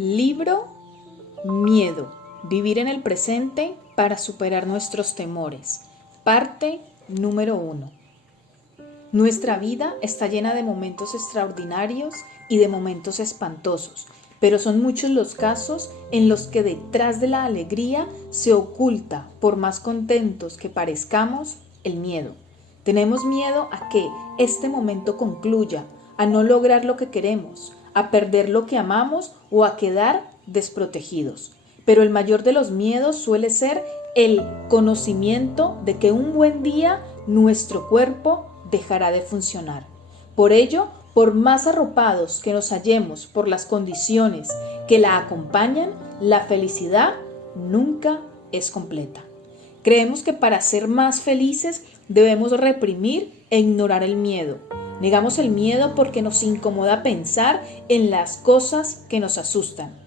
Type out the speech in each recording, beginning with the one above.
Libro Miedo. Vivir en el presente para superar nuestros temores. Parte número 1. Nuestra vida está llena de momentos extraordinarios y de momentos espantosos, pero son muchos los casos en los que detrás de la alegría se oculta, por más contentos que parezcamos, el miedo. Tenemos miedo a que este momento concluya, a no lograr lo que queremos, a perder lo que amamos o a quedar desprotegidos. Pero el mayor de los miedos suele ser el conocimiento de que un buen día nuestro cuerpo dejará de funcionar. Por ello, por más arropados que nos hallemos por las condiciones que la acompañan, la felicidad nunca es completa. Creemos que para ser más felices debemos reprimir e ignorar el miedo. Negamos el miedo porque nos incomoda pensar en las cosas que nos asustan.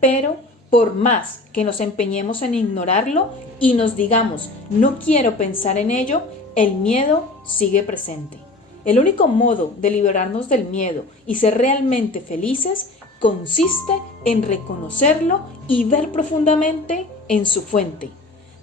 Pero por más que nos empeñemos en ignorarlo y nos digamos no quiero pensar en ello, el miedo sigue presente. El único modo de liberarnos del miedo y ser realmente felices consiste en reconocerlo y ver profundamente en su fuente.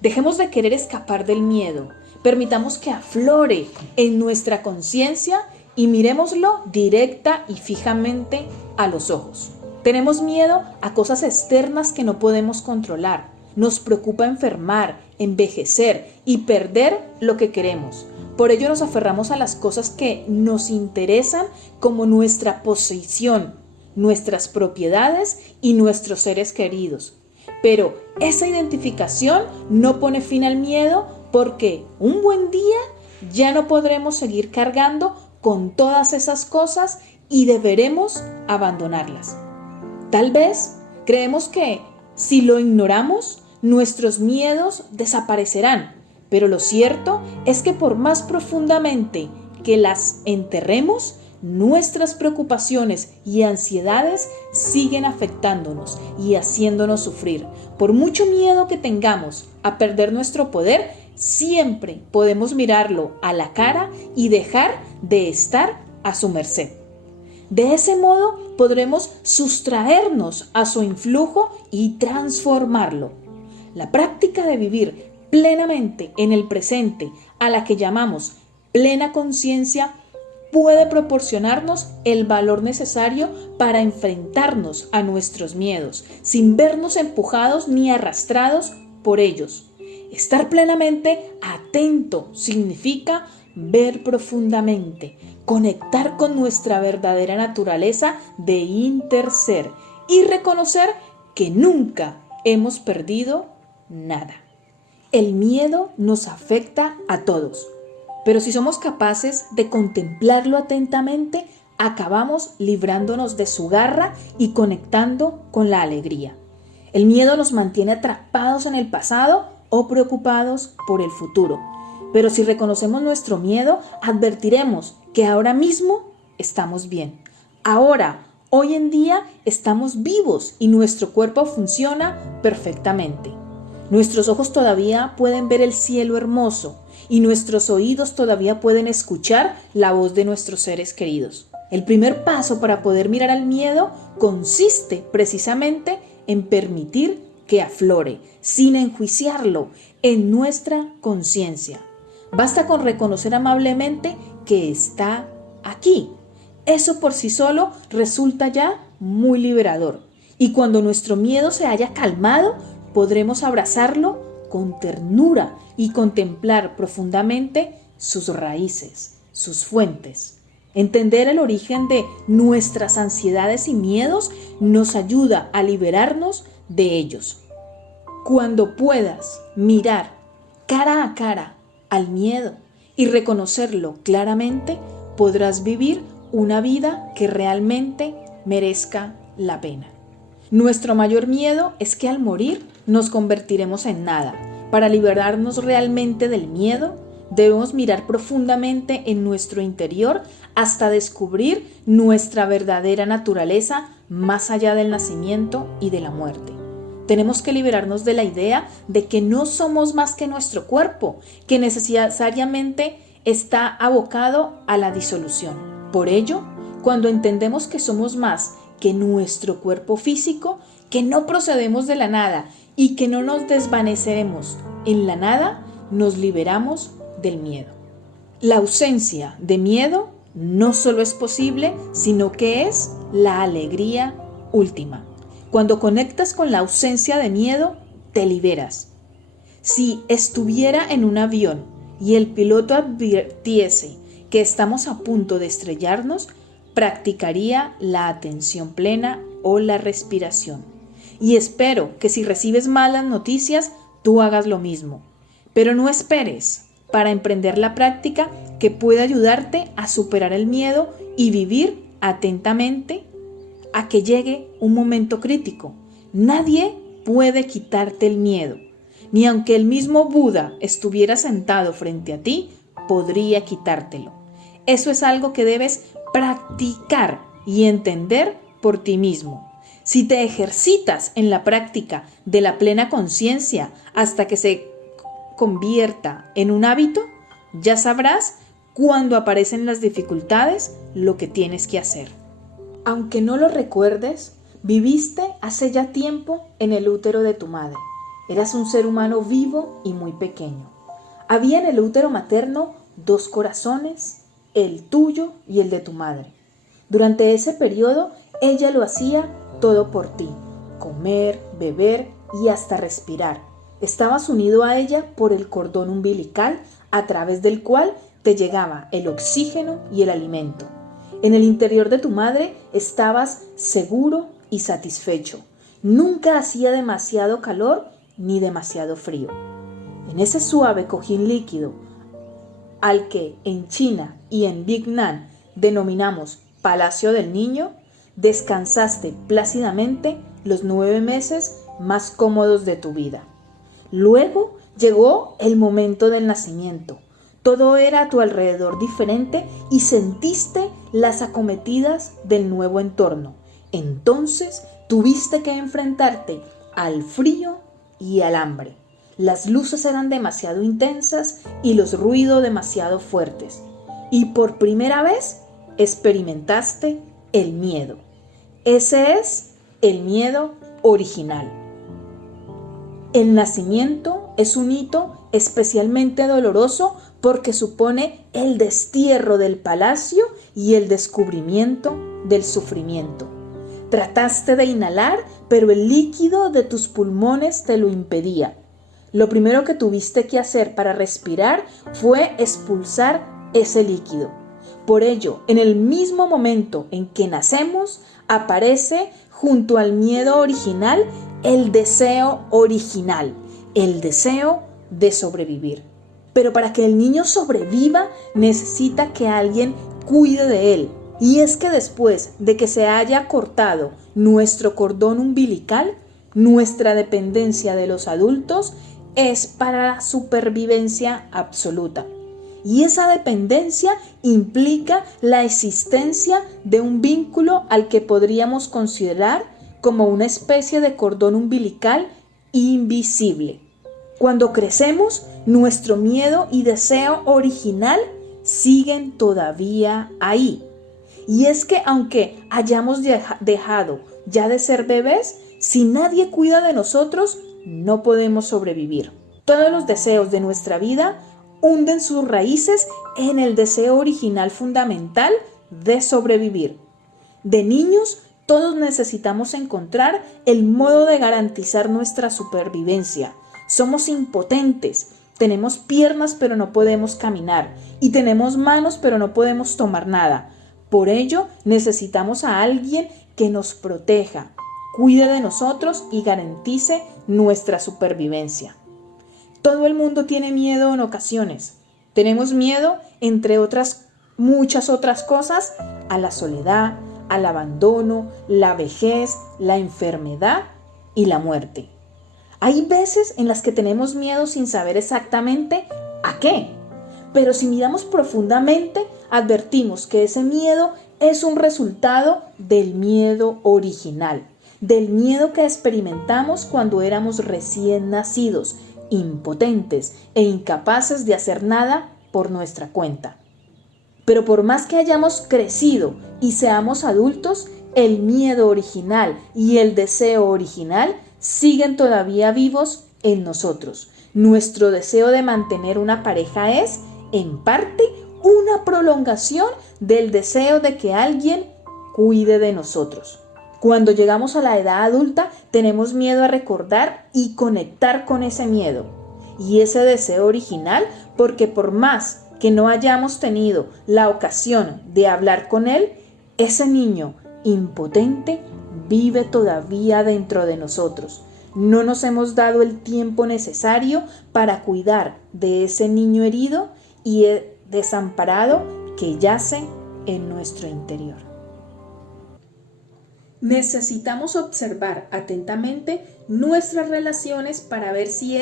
Dejemos de querer escapar del miedo, permitamos que aflore en nuestra conciencia y miremoslo directa y fijamente a los ojos. Tenemos miedo a cosas externas que no podemos controlar. Nos preocupa enfermar, envejecer y perder lo que queremos. Por ello nos aferramos a las cosas que nos interesan como nuestra posición, nuestras propiedades y nuestros seres queridos. Pero esa identificación no pone fin al miedo porque un buen día ya no podremos seguir cargando con todas esas cosas y deberemos abandonarlas. Tal vez creemos que si lo ignoramos, nuestros miedos desaparecerán, pero lo cierto es que por más profundamente que las enterremos, nuestras preocupaciones y ansiedades siguen afectándonos y haciéndonos sufrir. Por mucho miedo que tengamos a perder nuestro poder, siempre podemos mirarlo a la cara y dejar de estar a su merced. De ese modo podremos sustraernos a su influjo y transformarlo. La práctica de vivir plenamente en el presente, a la que llamamos plena conciencia, puede proporcionarnos el valor necesario para enfrentarnos a nuestros miedos, sin vernos empujados ni arrastrados por ellos. Estar plenamente atento significa ver profundamente, conectar con nuestra verdadera naturaleza de interser y reconocer que nunca hemos perdido nada. El miedo nos afecta a todos, pero si somos capaces de contemplarlo atentamente, acabamos librándonos de su garra y conectando con la alegría. El miedo nos mantiene atrapados en el pasado o preocupados por el futuro. Pero si reconocemos nuestro miedo, advertiremos que ahora mismo estamos bien. Ahora, hoy en día, estamos vivos y nuestro cuerpo funciona perfectamente. Nuestros ojos todavía pueden ver el cielo hermoso y nuestros oídos todavía pueden escuchar la voz de nuestros seres queridos. El primer paso para poder mirar al miedo consiste precisamente en permitir que aflore, sin enjuiciarlo, en nuestra conciencia. Basta con reconocer amablemente que está aquí. Eso por sí solo resulta ya muy liberador. Y cuando nuestro miedo se haya calmado, podremos abrazarlo con ternura y contemplar profundamente sus raíces, sus fuentes. Entender el origen de nuestras ansiedades y miedos nos ayuda a liberarnos de ellos. Cuando puedas mirar cara a cara al miedo y reconocerlo claramente, podrás vivir una vida que realmente merezca la pena. Nuestro mayor miedo es que al morir nos convertiremos en nada. Para liberarnos realmente del miedo, debemos mirar profundamente en nuestro interior hasta descubrir nuestra verdadera naturaleza más allá del nacimiento y de la muerte. Tenemos que liberarnos de la idea de que no somos más que nuestro cuerpo, que necesariamente está abocado a la disolución. Por ello, cuando entendemos que somos más que nuestro cuerpo físico, que no procedemos de la nada y que no nos desvaneceremos en la nada, nos liberamos del miedo. La ausencia de miedo no solo es posible, sino que es la alegría última. Cuando conectas con la ausencia de miedo, te liberas. Si estuviera en un avión y el piloto advirtiese que estamos a punto de estrellarnos, practicaría la atención plena o la respiración. Y espero que si recibes malas noticias, tú hagas lo mismo. Pero no esperes para emprender la práctica que puede ayudarte a superar el miedo y vivir atentamente a que llegue un momento crítico. Nadie puede quitarte el miedo, ni aunque el mismo Buda estuviera sentado frente a ti, podría quitártelo. Eso es algo que debes practicar y entender por ti mismo. Si te ejercitas en la práctica de la plena conciencia hasta que se convierta en un hábito, ya sabrás cuando aparecen las dificultades lo que tienes que hacer. Aunque no lo recuerdes, viviste hace ya tiempo en el útero de tu madre. Eras un ser humano vivo y muy pequeño. Había en el útero materno 2 corazones, el tuyo y el de tu madre. Durante ese periodo, ella lo hacía todo por ti: comer, beber y hasta respirar. Estabas unido a ella por el cordón umbilical a través del cual te llegaba el oxígeno y el alimento. En el interior de tu madre estabas seguro y satisfecho. Nunca hacía demasiado calor ni demasiado frío. En ese suave cojín líquido, al que en China y en Vietnam denominamos Palacio del Niño, descansaste plácidamente los 9 meses más cómodos de tu vida. Luego llegó el momento del nacimiento. Todo era a tu alrededor diferente y sentiste las acometidas del nuevo entorno. Entonces tuviste que enfrentarte al frío y al hambre. Las luces eran demasiado intensas y los ruidos demasiado fuertes. Y por primera vez experimentaste el miedo. Ese es el miedo original. El nacimiento es un hito especialmente doloroso porque supone el destierro del palacio y el descubrimiento del sufrimiento. Trataste de inhalar, pero el líquido de tus pulmones te lo impedía. Lo primero que tuviste que hacer para respirar fue expulsar ese líquido. Por ello, en el mismo momento en que nacemos, aparece junto al miedo original el deseo original, el deseo de sobrevivir. Pero para que el niño sobreviva, necesita que alguien cuide de él. Y es que después de que se haya cortado nuestro cordón umbilical, nuestra dependencia de los adultos es para la supervivencia absoluta. Y esa dependencia implica la existencia de un vínculo al que podríamos considerar como una especie de cordón umbilical invisible. Cuando crecemos, nuestro miedo y deseo original siguen todavía ahí. Y es que aunque hayamos dejado ya de ser bebés, si nadie cuida de nosotros, no podemos sobrevivir. Todos los deseos de nuestra vida hunden sus raíces en el deseo original fundamental de sobrevivir. De niños, todos necesitamos encontrar el modo de garantizar nuestra supervivencia. Somos impotentes, tenemos piernas pero no podemos caminar y tenemos manos pero no podemos tomar nada. Por ello, necesitamos a alguien que nos proteja, cuide de nosotros y garantice nuestra supervivencia. Todo el mundo tiene miedo en ocasiones. Tenemos miedo, entre muchas otras cosas, a la soledad, al abandono, la vejez, la enfermedad y la muerte. Hay veces en las que tenemos miedo sin saber exactamente a qué. Pero si miramos profundamente, advertimos que ese miedo es un resultado del miedo original, del miedo que experimentamos cuando éramos recién nacidos, impotentes e incapaces de hacer nada por nuestra cuenta. Pero por más que hayamos crecido y seamos adultos, el miedo original y el deseo original siguen todavía vivos en nosotros. Nuestro deseo de mantener una pareja es, en parte, una prolongación del deseo de que alguien cuide de nosotros. Cuando llegamos a la edad adulta, tenemos miedo a recordar y conectar con ese miedo y ese deseo original, porque por más que no hayamos tenido la ocasión de hablar con él, ese niño impotente vive todavía dentro de nosotros. No nos hemos dado el tiempo necesario para cuidar de ese niño herido y desamparado que yace en nuestro interior. Necesitamos observar atentamente nuestras relaciones para ver si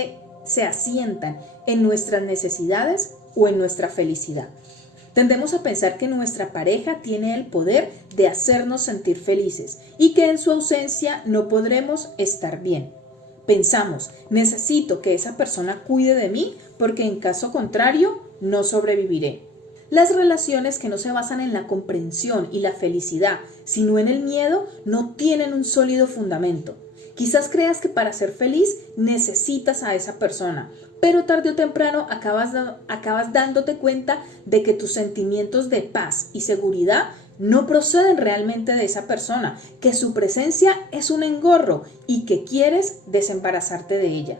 se asientan en nuestras necesidades o en nuestra felicidad. Tendemos a pensar que nuestra pareja tiene el poder de hacernos sentir felices y que en su ausencia no podremos estar bien. Pensamos, necesito que esa persona cuide de mí porque en caso contrario no sobreviviré. Las relaciones que no se basan en la comprensión y la felicidad, sino en el miedo, no tienen un sólido fundamento. Quizás creas que para ser feliz necesitas a esa persona, pero tarde o temprano acabas dándote cuenta de que tus sentimientos de paz y seguridad no proceden realmente de esa persona, que su presencia es un engorro y que quieres desembarazarte de ella.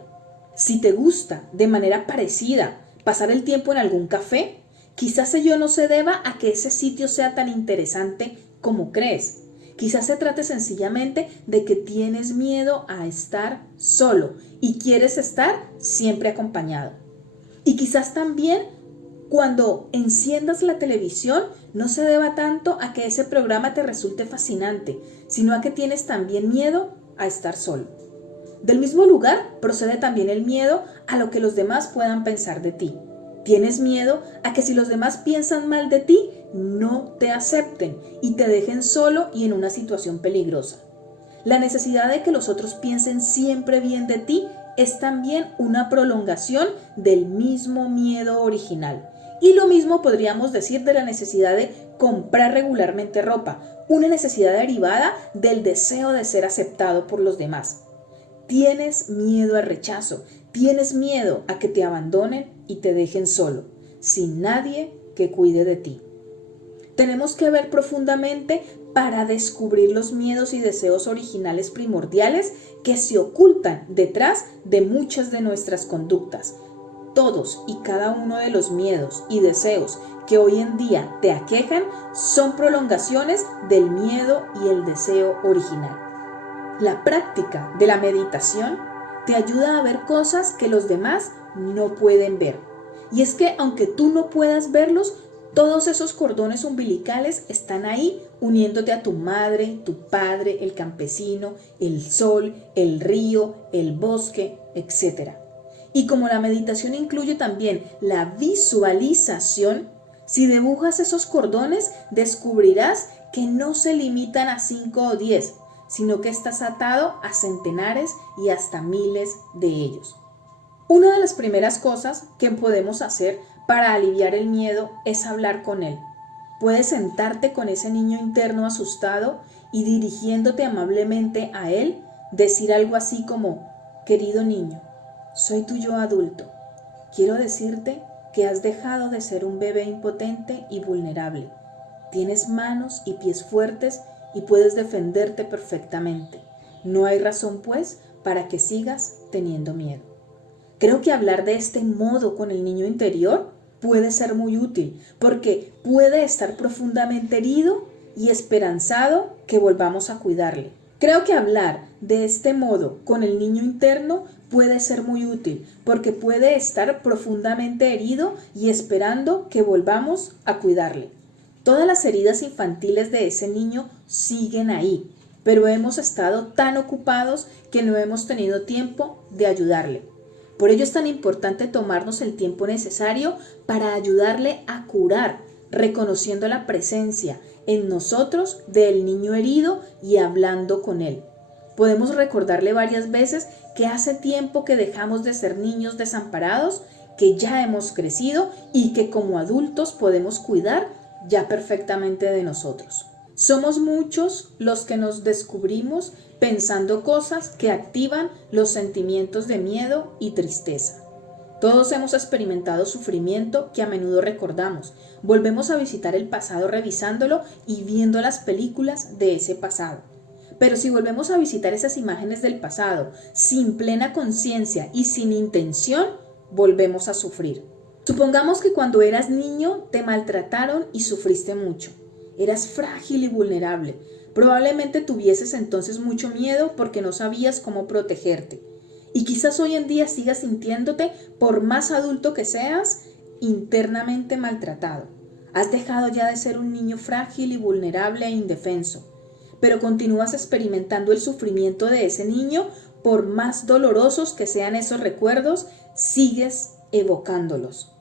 Si te gusta de manera parecida pasar el tiempo en algún café, quizás ello no se deba a que ese sitio sea tan interesante como crees. Quizás se trate sencillamente de que tienes miedo a estar solo y quieres estar siempre acompañado. Y quizás también cuando enciendas la televisión no se deba tanto a que ese programa te resulte fascinante, sino a que tienes también miedo a estar solo. Del mismo lugar procede también el miedo a lo que los demás puedan pensar de ti. Tienes miedo a que si los demás piensan mal de ti, no te acepten y te dejen solo y en una situación peligrosa. La necesidad de que los otros piensen siempre bien de ti es también una prolongación del mismo miedo original. Y lo mismo podríamos decir de la necesidad de comprar regularmente ropa, una necesidad derivada del deseo de ser aceptado por los demás. Tienes miedo al rechazo, tienes miedo a que te abandonen y te dejen solo, sin nadie que cuide de ti. Tenemos que ver profundamente para descubrir los miedos y deseos originales primordiales que se ocultan detrás de muchas de nuestras conductas. Todos y cada uno de los miedos y deseos que hoy en día te aquejan son prolongaciones del miedo y el deseo original. La práctica de la meditación te ayuda a ver cosas que los demás no pueden ver. Y es que aunque tú no puedas verlos, todos esos cordones umbilicales están ahí uniéndote a tu madre, tu padre, el campesino, el sol, el río, el bosque, etc. Y como la meditación incluye también la visualización, si dibujas esos cordones descubrirás que no se limitan a 5 o 10, sino que estás atado a centenares y hasta miles de ellos. Una de las primeras cosas que podemos hacer para aliviar el miedo es hablar con él. Puedes sentarte con ese niño interno asustado y dirigiéndote amablemente a él, decir algo así como: querido niño, soy tu yo adulto. Quiero decirte que has dejado de ser un bebé impotente y vulnerable. Tienes manos y pies fuertes y puedes defenderte perfectamente. No hay razón, pues, para que sigas teniendo miedo. Creo que hablar de este modo con el niño interior puede ser muy útil, porque puede estar profundamente herido y esperanzado que volvamos a cuidarle. Creo que hablar de este modo con el niño interno puede ser muy útil, porque puede estar profundamente herido y esperando que volvamos a cuidarle. Todas las heridas infantiles de ese niño siguen ahí, pero hemos estado tan ocupados que no hemos tenido tiempo de ayudarle. Por ello es tan importante tomarnos el tiempo necesario para ayudarle a curar, reconociendo la presencia en nosotros del niño herido y hablando con él. Podemos recordarle varias veces que hace tiempo que dejamos de ser niños desamparados, que ya hemos crecido y que como adultos podemos cuidar ya perfectamente de nosotros. Somos muchos los que nos descubrimos pensando cosas que activan los sentimientos de miedo y tristeza. Todos hemos experimentado sufrimiento que a menudo recordamos. Volvemos a visitar el pasado revisándolo y viendo las películas de ese pasado. Pero si volvemos a visitar esas imágenes del pasado sin plena conciencia y sin intención, volvemos a sufrir. Supongamos que cuando eras niño te maltrataron y sufriste mucho. Eras frágil y vulnerable. Probablemente tuvieses entonces mucho miedo porque no sabías cómo protegerte. Y quizás hoy en día sigas sintiéndote, por más adulto que seas, internamente maltratado. Has dejado ya de ser un niño frágil y vulnerable e indefenso, pero continúas experimentando el sufrimiento de ese niño. Por más dolorosos que sean esos recuerdos, sigues evocándolos.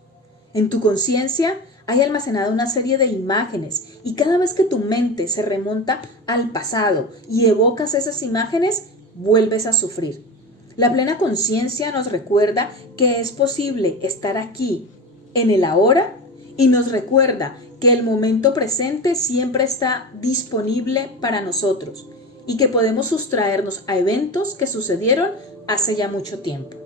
En tu conciencia hay almacenada una serie de imágenes y cada vez que tu mente se remonta al pasado y evocas esas imágenes, vuelves a sufrir. La plena conciencia nos recuerda que es posible estar aquí, en el ahora, y nos recuerda que el momento presente siempre está disponible para nosotros y que podemos sustraernos a eventos que sucedieron hace ya mucho tiempo.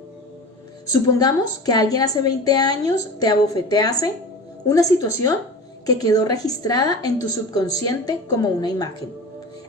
Supongamos que alguien hace 20 años te abofetease, una situación que quedó registrada en tu subconsciente como una imagen.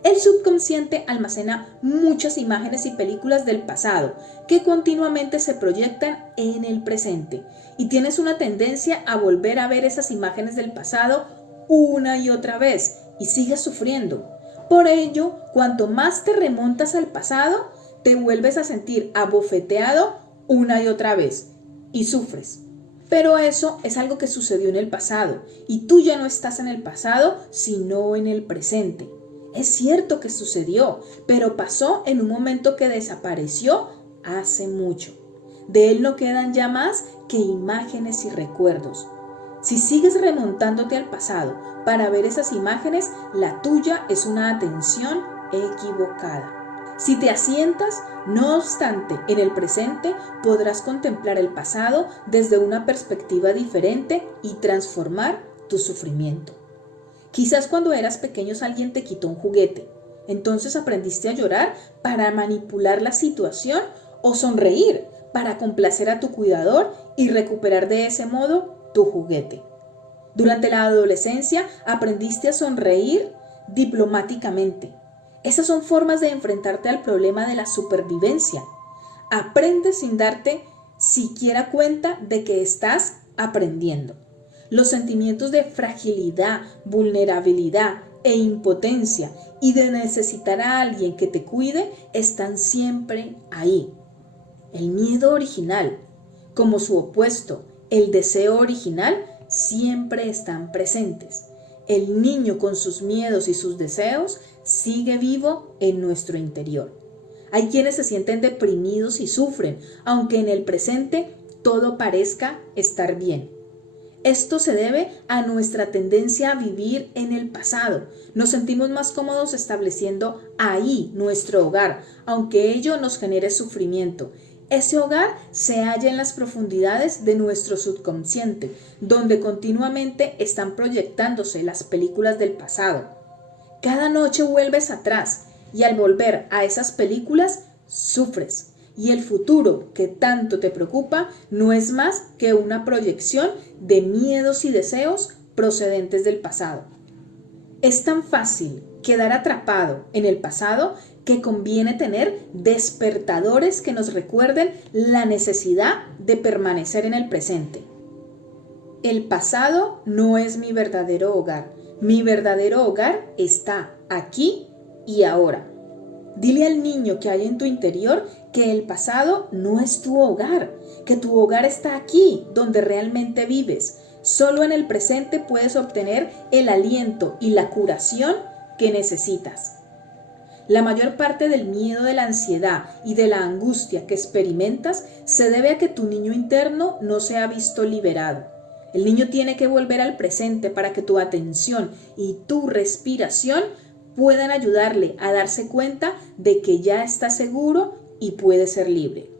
El subconsciente almacena muchas imágenes y películas del pasado que continuamente se proyectan en el presente y tienes una tendencia a volver a ver esas imágenes del pasado una y otra vez y sigues sufriendo. Por ello, cuanto más te remontas al pasado, te vuelves a sentir abofeteado una y otra vez y sufres. Pero eso es algo que sucedió en el pasado y tú ya no estás en el pasado, sino en el presente. Es cierto que sucedió, pero pasó en un momento que desapareció hace mucho. De él no quedan ya más que imágenes y recuerdos. Si sigues remontándote al pasado para ver esas imágenes, la tuya es una atención equivocada. Si te asientas, no obstante, en el presente, podrás contemplar el pasado desde una perspectiva diferente y transformar tu sufrimiento. Quizás cuando eras pequeño alguien te quitó un juguete. Entonces aprendiste a llorar para manipular la situación o sonreír para complacer a tu cuidador y recuperar de ese modo tu juguete. Durante la adolescencia aprendiste a sonreír diplomáticamente. Esas son formas de enfrentarte al problema de la supervivencia. Aprendes sin darte siquiera cuenta de que estás aprendiendo. Los sentimientos de fragilidad, vulnerabilidad e impotencia y de necesitar a alguien que te cuide están siempre ahí. El miedo original, como su opuesto, el deseo original, siempre están presentes. El niño con sus miedos y sus deseos sigue vivo en nuestro interior. Hay quienes se sienten deprimidos y sufren, aunque en el presente todo parezca estar bien. Esto se debe a nuestra tendencia a vivir en el pasado. Nos sentimos más cómodos estableciendo ahí nuestro hogar, aunque ello nos genere sufrimiento. Ese hogar se halla en las profundidades de nuestro subconsciente, donde continuamente están proyectándose las películas del pasado. Cada noche vuelves atrás y al volver a esas películas sufres. Y el futuro que tanto te preocupa no es más que una proyección de miedos y deseos procedentes del pasado. Es tan fácil quedar atrapado en el pasado que conviene tener despertadores que nos recuerden la necesidad de permanecer en el presente. El pasado no es mi verdadero hogar. Mi verdadero hogar está aquí y ahora. Dile al niño que hay en tu interior que el pasado no es tu hogar, que tu hogar está aquí, donde realmente vives. Solo en el presente puedes obtener el aliento y la curación que necesitas. La mayor parte del miedo, de la ansiedad y de la angustia que experimentas se debe a que tu niño interno no se ha visto liberado. El niño tiene que volver al presente para que tu atención y tu respiración puedan ayudarle a darse cuenta de que ya está seguro y puede ser libre.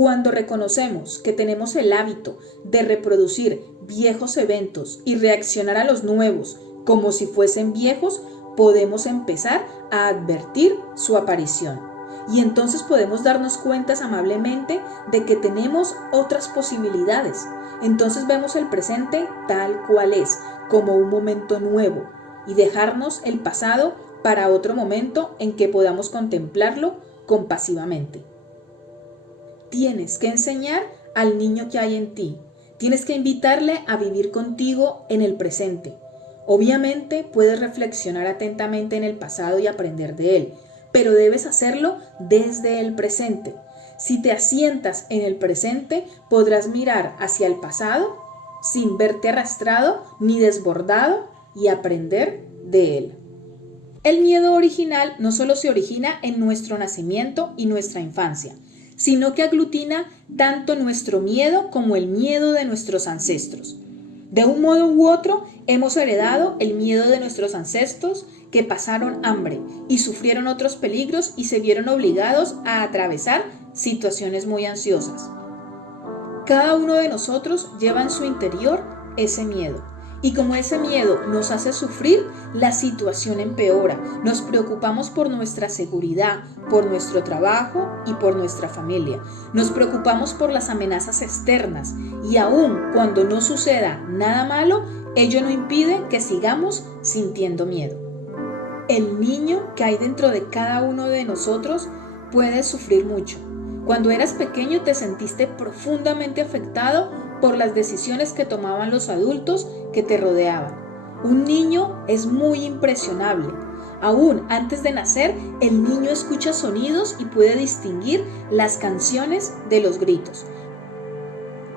Cuando reconocemos que tenemos el hábito de reproducir viejos eventos y reaccionar a los nuevos como si fuesen viejos, podemos empezar a advertir su aparición. Y entonces podemos darnos cuenta amablemente de que tenemos otras posibilidades. Entonces vemos el presente tal cual es, como un momento nuevo, y dejarnos el pasado para otro momento en que podamos contemplarlo compasivamente. Tienes que enseñar al niño que hay en ti. Tienes que invitarle a vivir contigo en el presente. Obviamente puedes reflexionar atentamente en el pasado y aprender de él, pero debes hacerlo desde el presente. Si te asientas en el presente, podrás mirar hacia el pasado sin verte arrastrado ni desbordado y aprender de él. El miedo original no solo se origina en nuestro nacimiento y nuestra infancia, sino que aglutina tanto nuestro miedo como el miedo de nuestros ancestros. De un modo u otro, hemos heredado el miedo de nuestros ancestros que pasaron hambre y sufrieron otros peligros y se vieron obligados a atravesar situaciones muy ansiosas. Cada uno de nosotros lleva en su interior ese miedo. Y como ese miedo nos hace sufrir, la situación empeora. Nos preocupamos por nuestra seguridad, por nuestro trabajo y por nuestra familia. Nos preocupamos por las amenazas externas y aun cuando no suceda nada malo, ello no impide que sigamos sintiendo miedo. El niño que hay dentro de cada uno de nosotros puede sufrir mucho. Cuando eras pequeño te sentiste profundamente afectado por las decisiones que tomaban los adultos que te rodeaban. Un niño es muy impresionable. Aún antes de nacer, el niño escucha sonidos y puede distinguir las canciones de los gritos.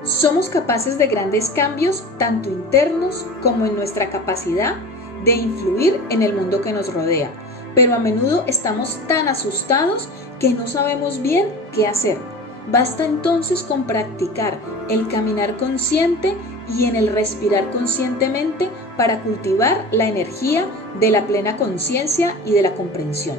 Somos capaces de grandes cambios, tanto internos como en nuestra capacidad de influir en el mundo que nos rodea, pero a menudo estamos tan asustados que no sabemos bien qué hacer. Basta entonces con practicar el caminar consciente y en el respirar conscientemente para cultivar la energía de la plena conciencia y de la comprensión.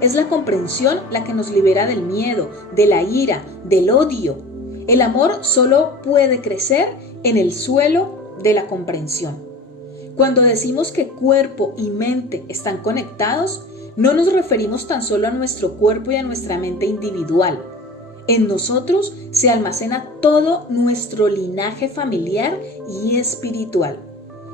Es la comprensión la que nos libera del miedo, de la ira, del odio. El amor solo puede crecer en el suelo de la comprensión. Cuando decimos que cuerpo y mente están conectados, no nos referimos tan solo a nuestro cuerpo y a nuestra mente individual. En nosotros se almacena todo nuestro linaje familiar y espiritual.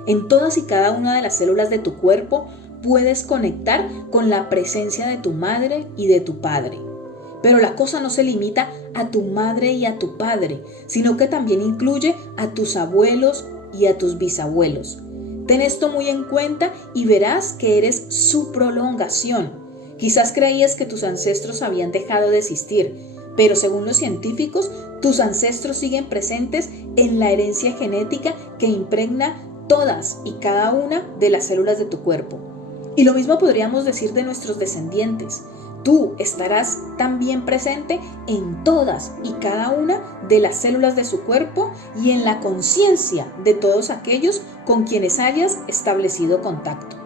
En todas y cada una de las células de tu cuerpo puedes conectar con la presencia de tu madre y de tu padre. Pero la cosa no se limita a tu madre y a tu padre, sino que también incluye a tus abuelos y a tus bisabuelos. Ten esto muy en cuenta y verás que eres su prolongación. Quizás creías que tus ancestros habían dejado de existir, pero según los científicos, tus ancestros siguen presentes en la herencia genética que impregna todas y cada una de las células de tu cuerpo. Y lo mismo podríamos decir de nuestros descendientes. Tú estarás también presente en todas y cada una de las células de su cuerpo y en la conciencia de todos aquellos con quienes hayas establecido contacto.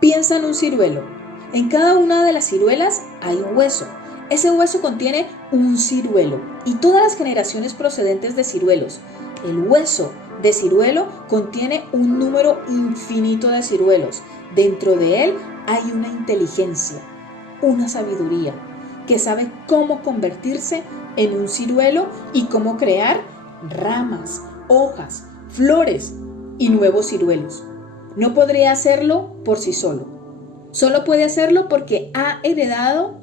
Piensa en un ciruelo. En cada una de las ciruelas hay un hueso. Ese hueso contiene un ciruelo y todas las generaciones procedentes de ciruelos. El hueso de ciruelo contiene un número infinito de ciruelos. Dentro de él hay una inteligencia, una sabiduría que sabe cómo convertirse en un ciruelo y cómo crear ramas, hojas, flores y nuevos ciruelos. No podría hacerlo por sí solo. Solo puede hacerlo porque ha heredado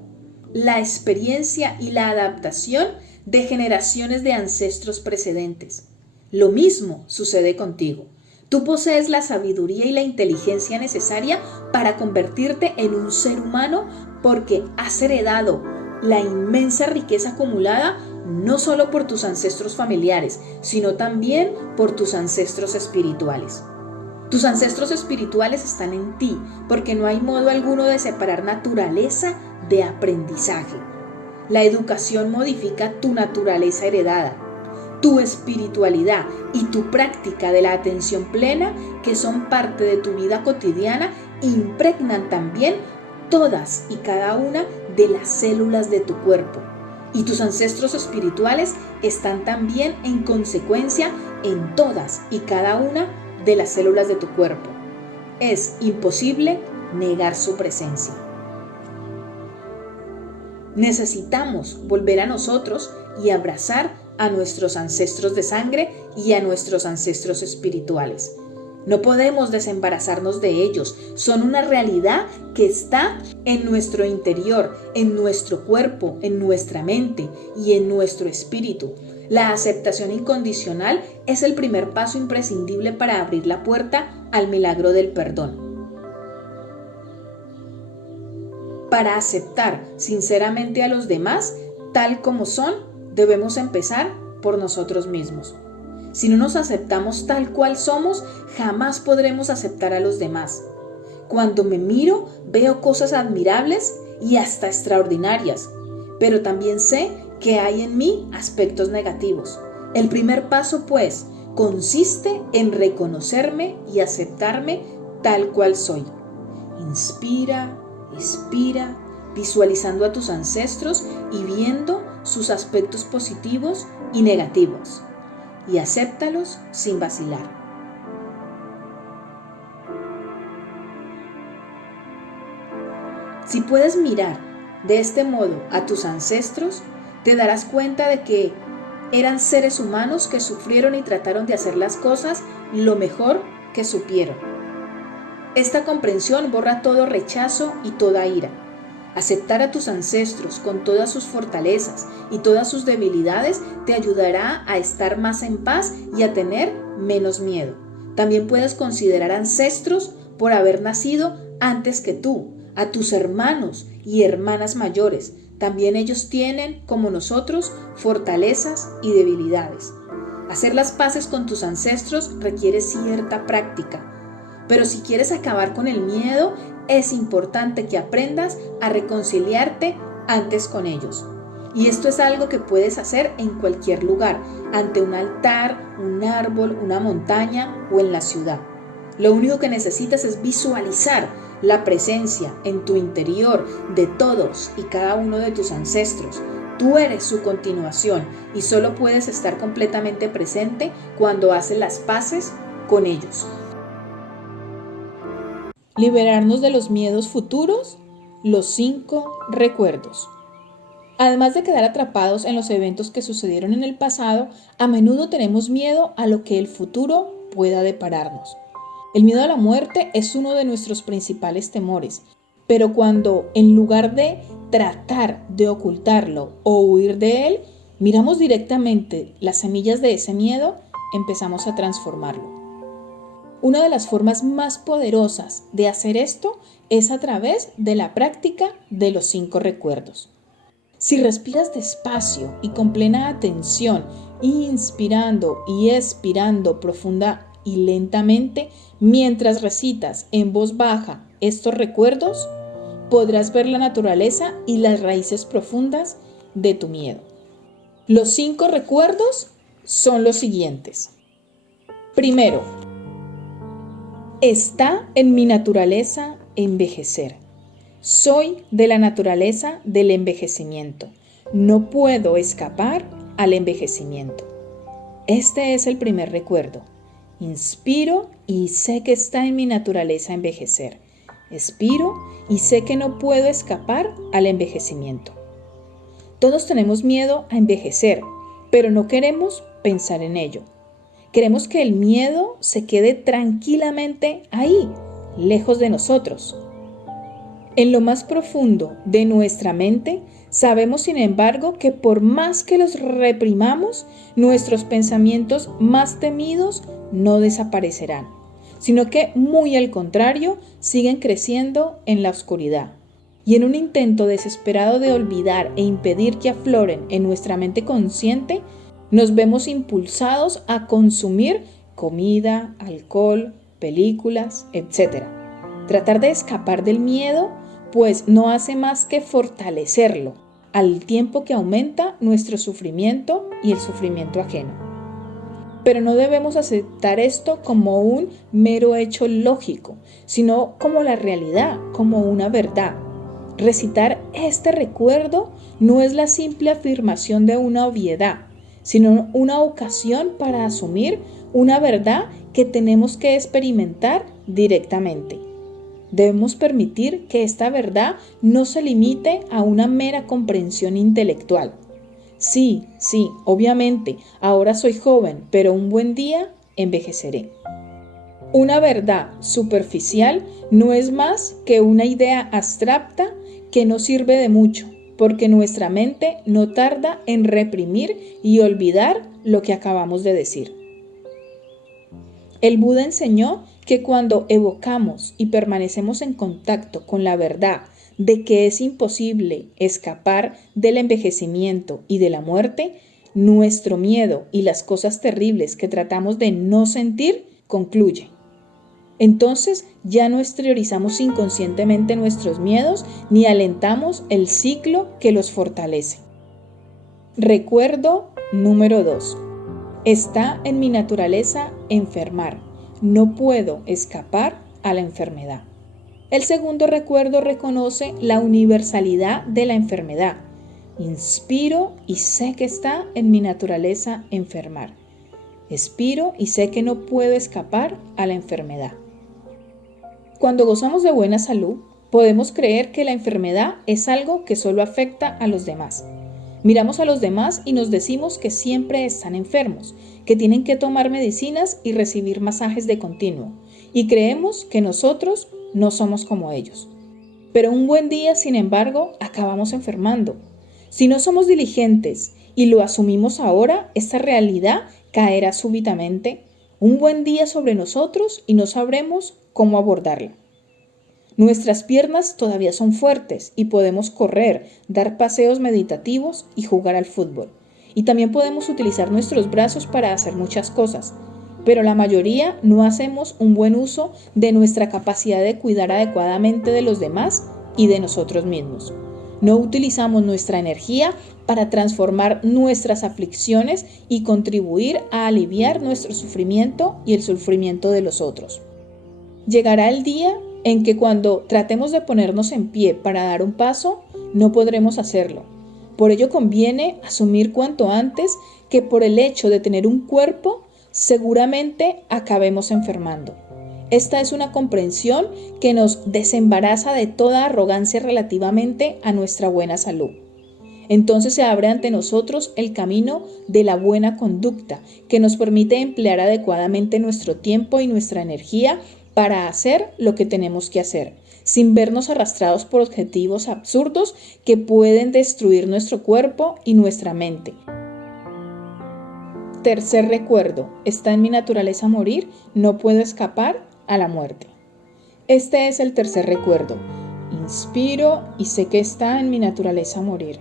la experiencia y la adaptación de generaciones de ancestros precedentes. Lo mismo sucede contigo. Tú posees la sabiduría y la inteligencia necesaria para convertirte en un ser humano porque has heredado la inmensa riqueza acumulada no solo por tus ancestros familiares, sino también por tus ancestros espirituales. Tus ancestros espirituales están en ti porque no hay modo alguno de separar naturaleza de aprendizaje. La educación modifica tu naturaleza heredada, tu espiritualidad y tu práctica de la atención plena, que son parte de tu vida cotidiana, impregnan también todas y cada una de las células de tu cuerpo. Y tus ancestros espirituales están también en consecuencia en todas y cada una de las células de tu cuerpo. Es imposible negar su presencia. Necesitamos volver a nosotros y abrazar a nuestros ancestros de sangre y a nuestros ancestros espirituales. No podemos desembarazarnos de ellos. Son una realidad que está en nuestro interior, en nuestro cuerpo, en nuestra mente y en nuestro espíritu. La aceptación incondicional es el primer paso imprescindible para abrir la puerta al milagro del perdón. Para aceptar sinceramente a los demás, tal como son, debemos empezar por nosotros mismos. Si no nos aceptamos tal cual somos, jamás podremos aceptar a los demás. Cuando me miro, veo cosas admirables y hasta extraordinarias, pero también sé que hay en mí aspectos negativos. El primer paso, pues, consiste en reconocerme y aceptarme tal cual soy. Inspira, expira, visualizando a tus ancestros y viendo sus aspectos positivos y negativos. Y acéptalos sin vacilar. Si puedes mirar de este modo a tus ancestros, te darás cuenta de que eran seres humanos que sufrieron y trataron de hacer las cosas lo mejor que supieron. Esta comprensión borra todo rechazo y toda ira. Aceptar a tus ancestros con todas sus fortalezas y todas sus debilidades te ayudará a estar más en paz y a tener menos miedo. También puedes considerar ancestros por haber nacido antes que tú, a tus hermanos y hermanas mayores. También ellos tienen, como nosotros, fortalezas y debilidades. Hacer las paces con tus ancestros requiere cierta práctica. Pero si quieres acabar con el miedo, es importante que aprendas a reconciliarte antes con ellos. Y esto es algo que puedes hacer en cualquier lugar, ante un altar, un árbol, una montaña o en la ciudad. Lo único que necesitas es visualizar la presencia en tu interior de todos y cada uno de tus ancestros. Tú eres su continuación y solo puedes estar completamente presente cuando haces las paces con ellos. Liberarnos de los miedos futuros, los 5 recuerdos. Además de quedar atrapados en los eventos que sucedieron en el pasado, a menudo tenemos miedo a lo que el futuro pueda depararnos. El miedo a la muerte es uno de nuestros principales temores, pero cuando en lugar de tratar de ocultarlo o huir de él, miramos directamente las semillas de ese miedo, empezamos a transformarlo. Una de las formas más poderosas de hacer esto es a través de la práctica de los 5 recuerdos. Si respiras despacio y con plena atención, inspirando y expirando profunda y lentamente, mientras recitas en voz baja estos recuerdos, podrás ver la naturaleza y las raíces profundas de tu miedo. Los 5 recuerdos son los siguientes. Primero, está en mi naturaleza envejecer. Soy de la naturaleza del envejecimiento. No puedo escapar al envejecimiento. Este es el primer recuerdo. Inspiro y sé que está en mi naturaleza envejecer. Expiro y sé que no puedo escapar al envejecimiento. Todos tenemos miedo a envejecer, pero no queremos pensar en ello. Queremos que el miedo se quede tranquilamente ahí, lejos de nosotros. En lo más profundo de nuestra mente, sabemos, sin embargo, que por más que los reprimamos, nuestros pensamientos más temidos no desaparecerán, sino que, muy al contrario, siguen creciendo en la oscuridad. Y en un intento desesperado de olvidar e impedir que afloren en nuestra mente consciente, nos vemos impulsados a consumir comida, alcohol, películas, etc. Tratar de escapar del miedo, pues no hace más que fortalecerlo, al tiempo que aumenta nuestro sufrimiento y el sufrimiento ajeno. Pero no debemos aceptar esto como un mero hecho lógico, sino como la realidad, como una verdad. Recitar este recuerdo no es la simple afirmación de una obviedad, sino una ocasión para asumir una verdad que tenemos que experimentar directamente. Debemos permitir que esta verdad no se limite a una mera comprensión intelectual. Sí, obviamente, ahora soy joven, pero un buen día envejeceré. Una verdad superficial no es más que una idea abstracta que no sirve de mucho, porque nuestra mente no tarda en reprimir y olvidar lo que acabamos de decir. El Buda enseñó que cuando evocamos y permanecemos en contacto con la verdad de que es imposible escapar del envejecimiento y de la muerte, nuestro miedo y las cosas terribles que tratamos de no sentir concluye. Entonces ya no exteriorizamos inconscientemente nuestros miedos ni alentamos el ciclo que los fortalece. Recuerdo número 2. Está en mi naturaleza enfermar. No puedo escapar a la enfermedad. El segundo recuerdo reconoce la universalidad de la enfermedad. Inspiro y sé que está en mi naturaleza enfermar. Expiro y sé que no puedo escapar a la enfermedad. Cuando gozamos de buena salud, podemos creer que la enfermedad es algo que solo afecta a los demás. Miramos a los demás y nos decimos que siempre están enfermos, que tienen que tomar medicinas y recibir masajes de continuo, y creemos que nosotros no somos como ellos. Pero un buen día, sin embargo, acabamos enfermando. Si no somos diligentes y lo asumimos ahora, esta realidad caerá súbitamente un buen día sobre nosotros y no sabremos cómo abordarla. Nuestras piernas todavía son fuertes y podemos correr, dar paseos meditativos y jugar al fútbol. Y también podemos utilizar nuestros brazos para hacer muchas cosas, pero la mayoría no hacemos un buen uso de nuestra capacidad de cuidar adecuadamente de los demás y de nosotros mismos. No utilizamos nuestra energía para transformar nuestras aflicciones y contribuir a aliviar nuestro sufrimiento y el sufrimiento de los otros. Llegará el día en que cuando tratemos de ponernos en pie para dar un paso, no podremos hacerlo. Por ello conviene asumir cuanto antes que por el hecho de tener un cuerpo, seguramente acabemos enfermando. Esta es una comprensión que nos desembaraza de toda arrogancia relativamente a nuestra buena salud. Entonces se abre ante nosotros el camino de la buena conducta, que nos permite emplear adecuadamente nuestro tiempo y nuestra energía para hacer lo que tenemos que hacer, sin vernos arrastrados por objetivos absurdos que pueden destruir nuestro cuerpo y nuestra mente. Tercer recuerdo, está en mi naturaleza morir, no puedo escapar a la muerte. Este es el tercer recuerdo. Inspiro y sé que está en mi naturaleza morir.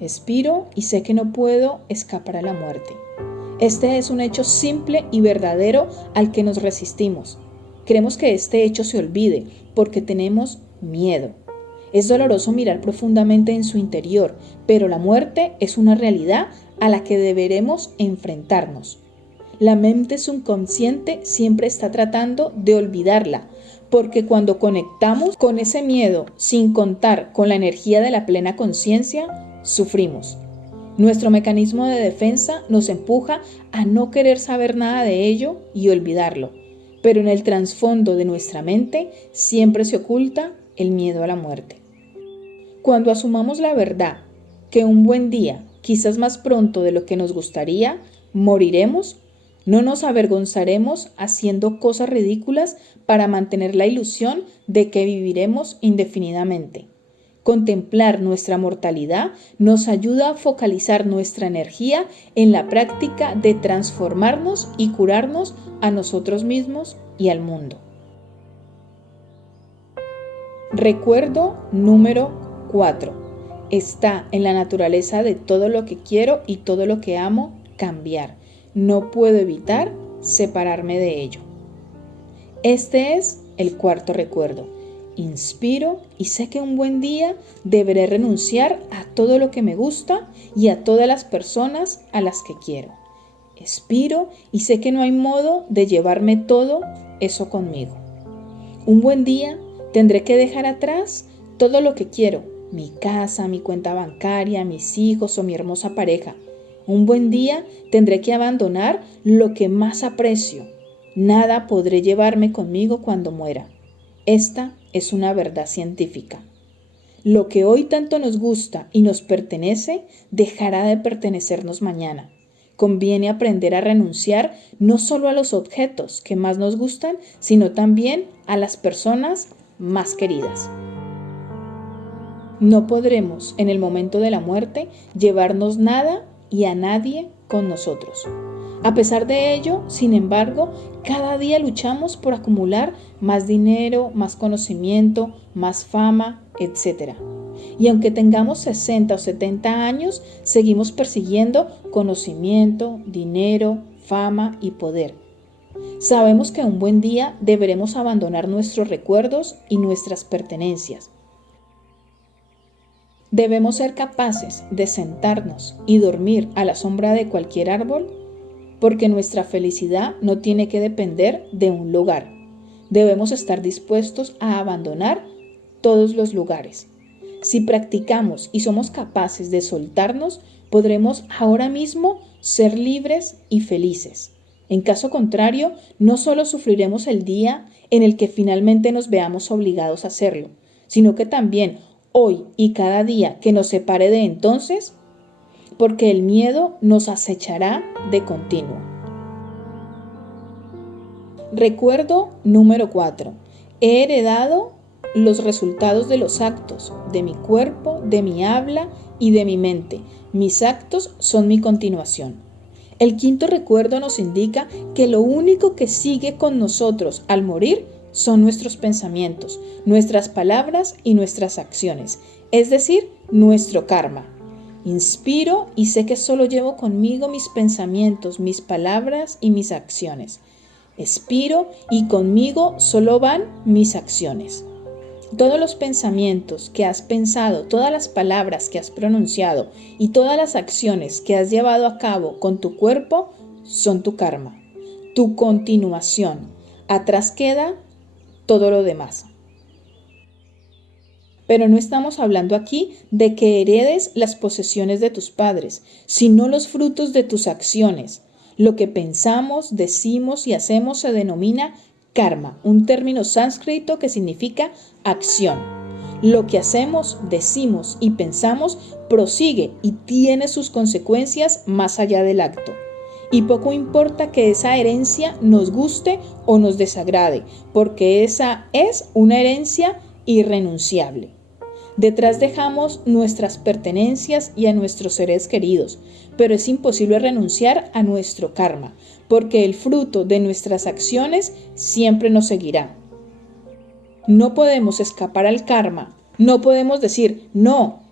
Expiro y sé que no puedo escapar a la muerte. Este es un hecho simple y verdadero al que nos resistimos. Queremos que este hecho se olvide porque tenemos miedo. Es doloroso mirar profundamente en su interior, pero la muerte es una realidad a la que deberemos enfrentarnos. La mente subconsciente siempre está tratando de olvidarla, porque cuando conectamos con ese miedo sin contar con la energía de la plena conciencia, sufrimos. Nuestro mecanismo de defensa nos empuja a no querer saber nada de ello y olvidarlo. Pero en el trasfondo de nuestra mente siempre se oculta el miedo a la muerte. Cuando asumamos la verdad que un buen día, quizás más pronto de lo que nos gustaría, moriremos, no nos avergonzaremos haciendo cosas ridículas para mantener la ilusión de que viviremos indefinidamente. Contemplar nuestra mortalidad nos ayuda a focalizar nuestra energía en la práctica de transformarnos y curarnos a nosotros mismos y al mundo. Recuerdo número 4. Está en la naturaleza de todo lo que quiero y todo lo que amo cambiar. No puedo evitar separarme de ello. Este es el cuarto recuerdo. Inspiro y sé que un buen día deberé renunciar a todo lo que me gusta y a todas las personas a las que quiero. Expiro y sé que no hay modo de llevarme todo eso conmigo. Un buen día tendré que dejar atrás todo lo que quiero mi casa, mi cuenta bancaria, mis hijos o mi hermosa pareja. Un buen día tendré que abandonar lo que más aprecio. Nada podré llevarme conmigo cuando muera. Esta es una verdad científica. Lo que hoy tanto nos gusta y nos pertenece dejará de pertenecernos mañana. Conviene aprender a renunciar no solo a los objetos que más nos gustan, sino también a las personas más queridas. No podremos, en el momento de la muerte, llevarnos nada y a nadie con nosotros. A pesar de ello, sin embargo, cada día luchamos por acumular más dinero, más conocimiento, más fama, etc. Y aunque tengamos 60 o 70 años, seguimos persiguiendo conocimiento, dinero, fama y poder. Sabemos que un buen día deberemos abandonar nuestros recuerdos y nuestras pertenencias. Debemos ser capaces de sentarnos y dormir a la sombra de cualquier árbol, porque nuestra felicidad no tiene que depender de un lugar. Debemos estar dispuestos a abandonar todos los lugares. Si practicamos y somos capaces de soltarnos, podremos ahora mismo ser libres y felices. En caso contrario, no solo sufriremos el día en el que finalmente nos veamos obligados a hacerlo, sino que también hoy y cada día que nos separe de entonces, porque el miedo nos acechará de continuo. Recuerdo número 4. He heredado los resultados de los actos, de mi cuerpo, de mi habla y de mi mente. Mis actos son mi continuación. El quinto recuerdo nos indica que lo único que sigue con nosotros al morir son nuestros pensamientos, nuestras palabras y nuestras acciones, es decir, nuestro karma. Inspiro y sé que solo llevo conmigo mis pensamientos, mis palabras y mis acciones. Expiro y conmigo solo van mis acciones. Todos los pensamientos que has pensado, todas las palabras que has pronunciado y todas las acciones que has llevado a cabo con tu cuerpo son tu karma, tu continuación. Atrás queda todo lo demás. Pero no estamos hablando aquí de que heredes las posesiones de tus padres, sino los frutos de tus acciones. Lo que pensamos, decimos y hacemos se denomina karma, un término sánscrito que significa acción. Lo que hacemos, decimos y pensamos prosigue y tiene sus consecuencias más allá del acto. Y poco importa que esa herencia nos guste o nos desagrade, porque esa es una herencia irrenunciable. Detrás dejamos nuestras pertenencias y a nuestros seres queridos, pero es imposible renunciar a nuestro karma, porque el fruto de nuestras acciones siempre nos seguirá. No podemos escapar al karma, no podemos decir, no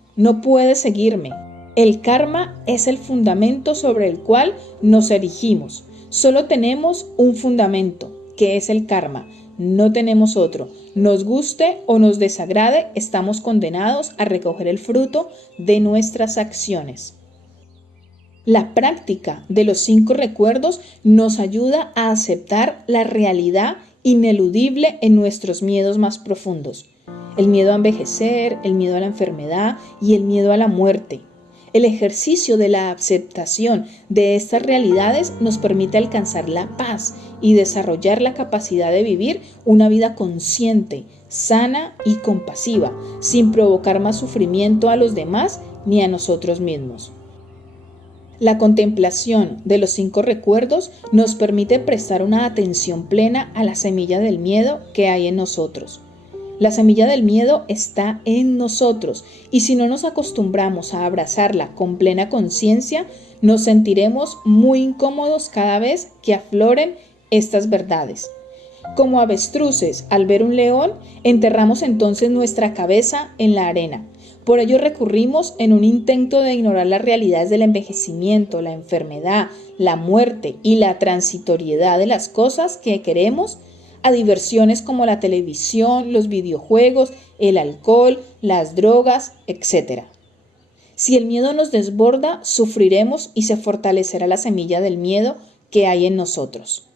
puedes seguirme. El karma es el fundamento sobre el cual nos erigimos. Solo tenemos un fundamento, que es el karma. No tenemos otro. Nos guste o nos desagrade, estamos condenados a recoger el fruto de nuestras acciones. La práctica de los 5 recuerdos nos ayuda a aceptar la realidad ineludible en nuestros miedos más profundos. El miedo a envejecer, el miedo a la enfermedad y el miedo a la muerte. El ejercicio de la aceptación de estas realidades nos permite alcanzar la paz y desarrollar la capacidad de vivir una vida consciente, sana y compasiva, sin provocar más sufrimiento a los demás ni a nosotros mismos. La contemplación de los 5 recuerdos nos permite prestar una atención plena a la semilla del miedo que hay en nosotros. La semilla del miedo está en nosotros y si no nos acostumbramos a abrazarla con plena conciencia, nos sentiremos muy incómodos cada vez que afloren estas verdades. Como avestruces al ver un león, enterramos entonces nuestra cabeza en la arena. Por ello recurrimos en un intento de ignorar las realidades del envejecimiento, la enfermedad, la muerte y la transitoriedad de las cosas que queremos a diversiones como la televisión, los videojuegos, el alcohol, las drogas, etc. Si el miedo nos desborda, sufriremos y se fortalecerá la semilla del miedo que hay en nosotros.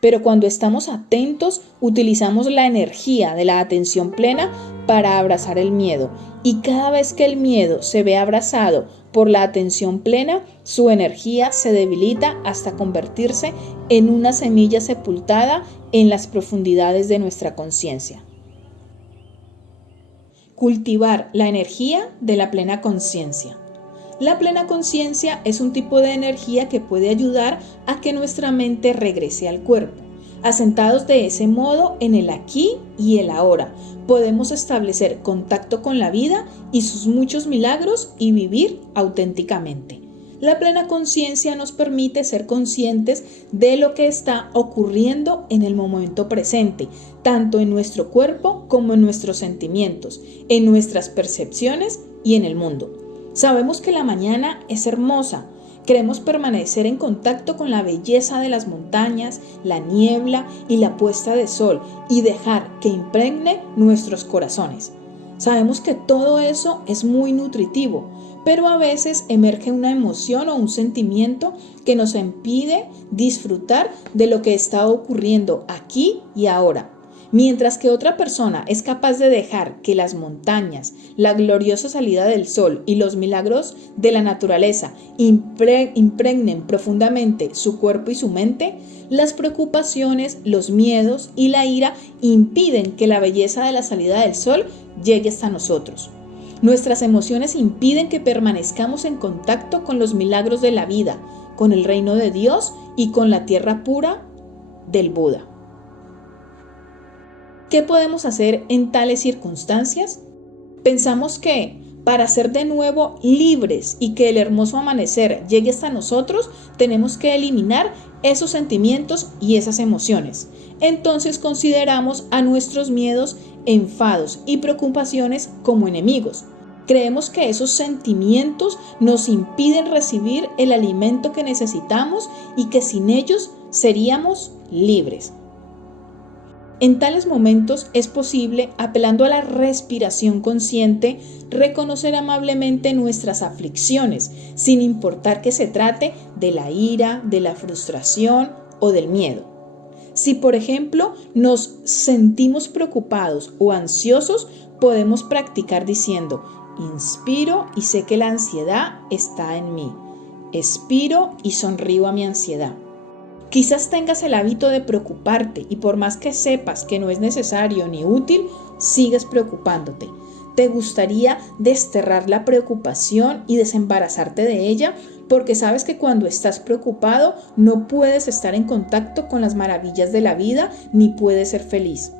Pero cuando estamos atentos, utilizamos la energía de la atención plena para abrazar el miedo. Y cada vez que el miedo se ve abrazado por la atención plena, su energía se debilita hasta convertirse en una semilla sepultada en las profundidades de nuestra conciencia. Cultivar la energía de la plena conciencia. La plena conciencia es un tipo de energía que puede ayudar a que nuestra mente regrese al cuerpo. Asentados de ese modo en el aquí y el ahora, podemos establecer contacto con la vida y sus muchos milagros y vivir auténticamente. La plena conciencia nos permite ser conscientes de lo que está ocurriendo en el momento presente, tanto en nuestro cuerpo como en nuestros sentimientos, en nuestras percepciones y en el mundo. Sabemos que la mañana es hermosa. Queremos permanecer en contacto con la belleza de las montañas, la niebla y la puesta de sol y dejar que impregne nuestros corazones. Sabemos que todo eso es muy nutritivo, pero a veces emerge una emoción o un sentimiento que nos impide disfrutar de lo que está ocurriendo aquí y ahora. Mientras que otra persona es capaz de dejar que las montañas, la gloriosa salida del sol y los milagros de la naturaleza impregnen profundamente su cuerpo y su mente, las preocupaciones, los miedos y la ira impiden que la belleza de la salida del sol llegue hasta nosotros. Nuestras emociones impiden que permanezcamos en contacto con los milagros de la vida, con el reino de Dios y con la tierra pura del Buda. ¿Qué podemos hacer en tales circunstancias? Pensamos que para ser de nuevo libres y que el hermoso amanecer llegue hasta nosotros, tenemos que eliminar esos sentimientos y esas emociones. Entonces consideramos a nuestros miedos, enfados y preocupaciones como enemigos. Creemos que esos sentimientos nos impiden recibir el alimento que necesitamos y que sin ellos seríamos libres. En tales momentos es posible, apelando a la respiración consciente, reconocer amablemente nuestras aflicciones, sin importar que se trate de la ira, de la frustración o del miedo. Si, por ejemplo, nos sentimos preocupados o ansiosos, podemos practicar diciendo: inspiro y sé que la ansiedad está en mí. Expiro y sonrío a mi ansiedad. Quizás tengas el hábito de preocuparte y por más que sepas que no es necesario ni útil, sigues preocupándote. ¿Te gustaría desterrar la preocupación y desembarazarte de ella? Porque sabes que cuando estás preocupado no puedes estar en contacto con las maravillas de la vida ni puedes ser feliz.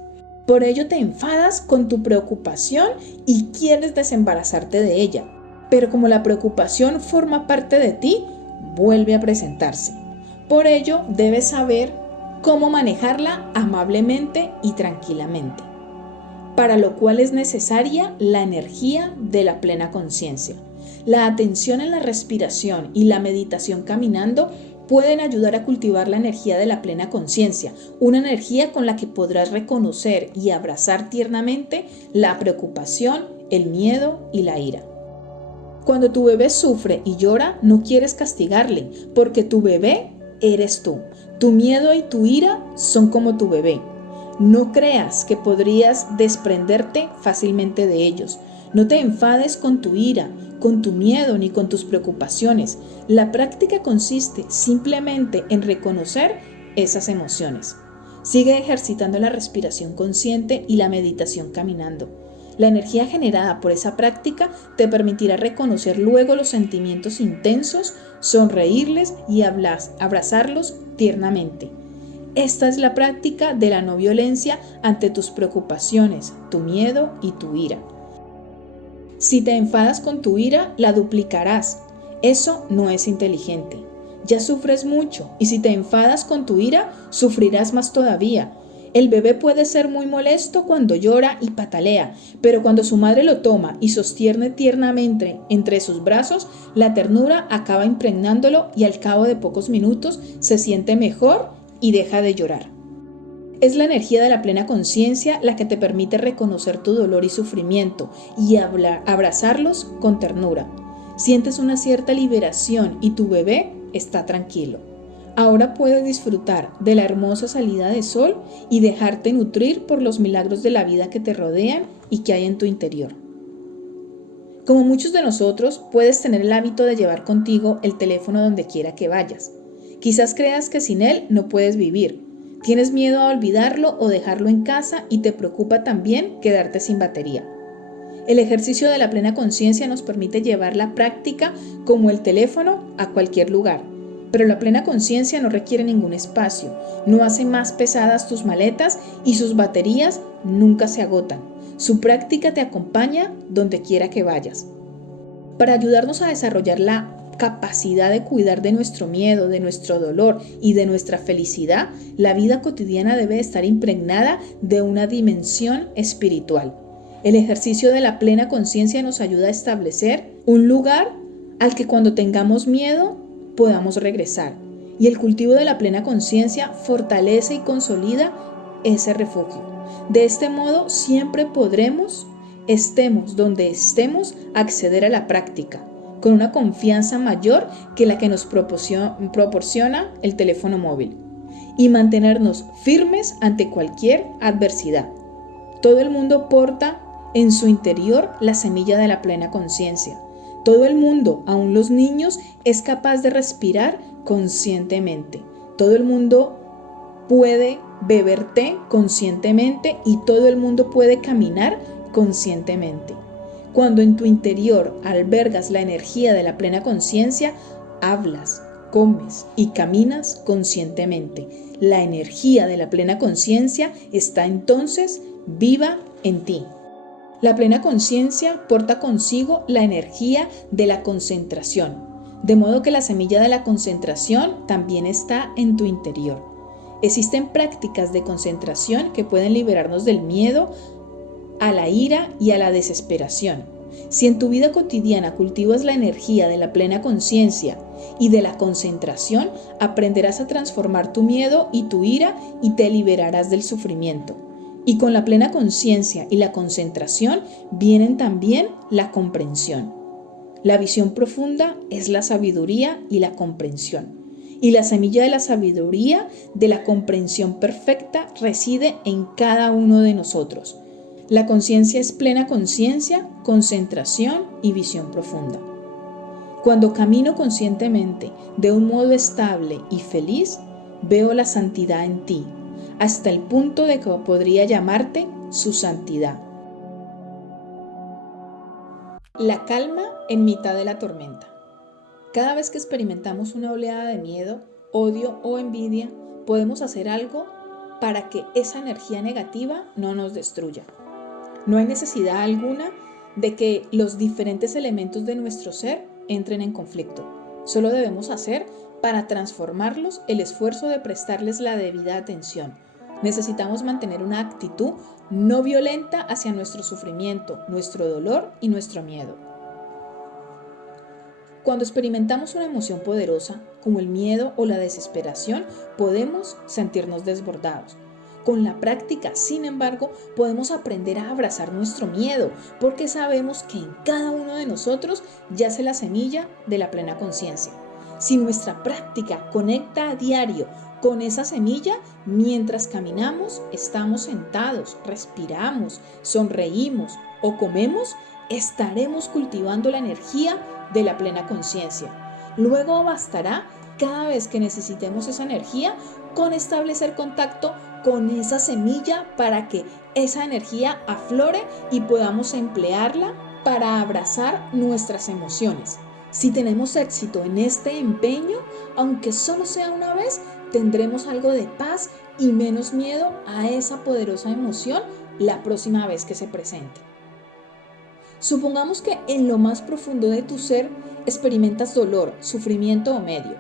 Por ello te enfadas con tu preocupación y quieres desembarazarte de ella. Pero como la preocupación forma parte de ti, vuelve a presentarse. Por ello, debes saber cómo manejarla amablemente y tranquilamente, para lo cual es necesaria la energía de la plena conciencia. La atención en la respiración y la meditación caminando pueden ayudar a cultivar la energía de la plena conciencia, una energía con la que podrás reconocer y abrazar tiernamente la preocupación, el miedo y la ira. Cuando tu bebé sufre y llora, no quieres castigarle, porque tu bebé eres tú. Tu miedo y tu ira son como tu bebé. No creas que podrías desprenderte fácilmente de ellos. No te enfades con tu ira, con tu miedo ni con tus preocupaciones. La práctica consiste simplemente en reconocer esas emociones. Sigue ejercitando la respiración consciente y la meditación caminando. La energía generada por esa práctica te permitirá reconocer luego los sentimientos intensos, sonreírles y abrazarlos tiernamente. Esta es la práctica de la no violencia ante tus preocupaciones, tu miedo y tu ira. Si te enfadas con tu ira, la duplicarás. Eso no es inteligente. Ya sufres mucho y si te enfadas con tu ira, sufrirás más todavía. El bebé puede ser muy molesto cuando llora y patalea, pero cuando su madre lo toma y sostiene tiernamente entre sus brazos, la ternura acaba impregnándolo y al cabo de pocos minutos se siente mejor y deja de llorar. Es la energía de la plena conciencia la que te permite reconocer tu dolor y sufrimiento y abrazarlos con ternura. Sientes una cierta liberación y tu bebé está tranquilo. Ahora puedes disfrutar de la hermosa salida de sol y dejarte nutrir por los milagros de la vida que te rodean y que hay en tu interior. Como muchos de nosotros, puedes tener el hábito de llevar contigo el teléfono donde quiera que vayas. Quizás creas que sin él no puedes vivir. Tienes miedo a olvidarlo o dejarlo en casa y te preocupa también quedarte sin batería. El ejercicio de la plena conciencia nos permite llevar la práctica como el teléfono a cualquier lugar. Pero la plena conciencia no requiere ningún espacio, no hace más pesadas tus maletas y sus baterías nunca se agotan. Su práctica te acompaña donde quiera que vayas. Para ayudarnos a desarrollar la capacidad de cuidar de nuestro miedo, de nuestro dolor y de nuestra felicidad, la vida cotidiana debe estar impregnada de una dimensión espiritual. El ejercicio de la plena conciencia nos ayuda a establecer un lugar al que cuando tengamos miedo podamos regresar. Y el cultivo de la plena conciencia fortalece y consolida ese refugio. De este modo siempre podremos, estemos donde estemos, acceder a la práctica con una confianza mayor que la que nos proporciona el teléfono móvil y mantenernos firmes ante cualquier adversidad. Todo el mundo porta en su interior la semilla de la plena conciencia. Todo el mundo, aun los niños, es capaz de respirar conscientemente. Todo el mundo puede beber té conscientemente y todo el mundo puede caminar conscientemente. Cuando en tu interior albergas la energía de la plena conciencia, hablas, comes y caminas conscientemente. La energía de la plena conciencia está entonces viva en ti. La plena conciencia porta consigo la energía de la concentración, de modo que la semilla de la concentración también está en tu interior. Existen prácticas de concentración que pueden liberarnos del miedo, a la ira y a la desesperación. Si en tu vida cotidiana cultivas la energía de la plena conciencia y de la concentración, aprenderás a transformar tu miedo y tu ira y te liberarás del sufrimiento. Y con la plena conciencia y la concentración vienen también la comprensión. La visión profunda es la sabiduría y la comprensión. Y la semilla de la sabiduría, de la comprensión perfecta, reside en cada uno de nosotros. La conciencia es plena conciencia, concentración y visión profunda. Cuando camino conscientemente de un modo estable y feliz, veo la santidad en ti, hasta el punto de que podría llamarte su santidad. La calma en mitad de la tormenta. Cada vez que experimentamos una oleada de miedo, odio o envidia, podemos hacer algo para que esa energía negativa no nos destruya. No hay necesidad alguna de que los diferentes elementos de nuestro ser entren en conflicto. Solo debemos hacer para transformarlos el esfuerzo de prestarles la debida atención. Necesitamos mantener una actitud no violenta hacia nuestro sufrimiento, nuestro dolor y nuestro miedo. Cuando experimentamos una emoción poderosa, como el miedo o la desesperación, podemos sentirnos desbordados. Con la práctica, sin embargo, podemos aprender a abrazar nuestro miedo, porque sabemos que en cada uno de nosotros yace la semilla de la plena conciencia. Si nuestra práctica conecta a diario con esa semilla, mientras caminamos, estamos sentados, respiramos, sonreímos o comemos, estaremos cultivando la energía de la plena conciencia. Luego bastará, cada vez que necesitemos esa energía, con establecer contacto con esa semilla para que esa energía aflore y podamos emplearla para abrazar nuestras emociones. Si tenemos éxito en este empeño, aunque solo sea una vez, tendremos algo de paz y menos miedo a esa poderosa emoción la próxima vez que se presente. Supongamos que en lo más profundo de tu ser experimentas dolor, sufrimiento o medio.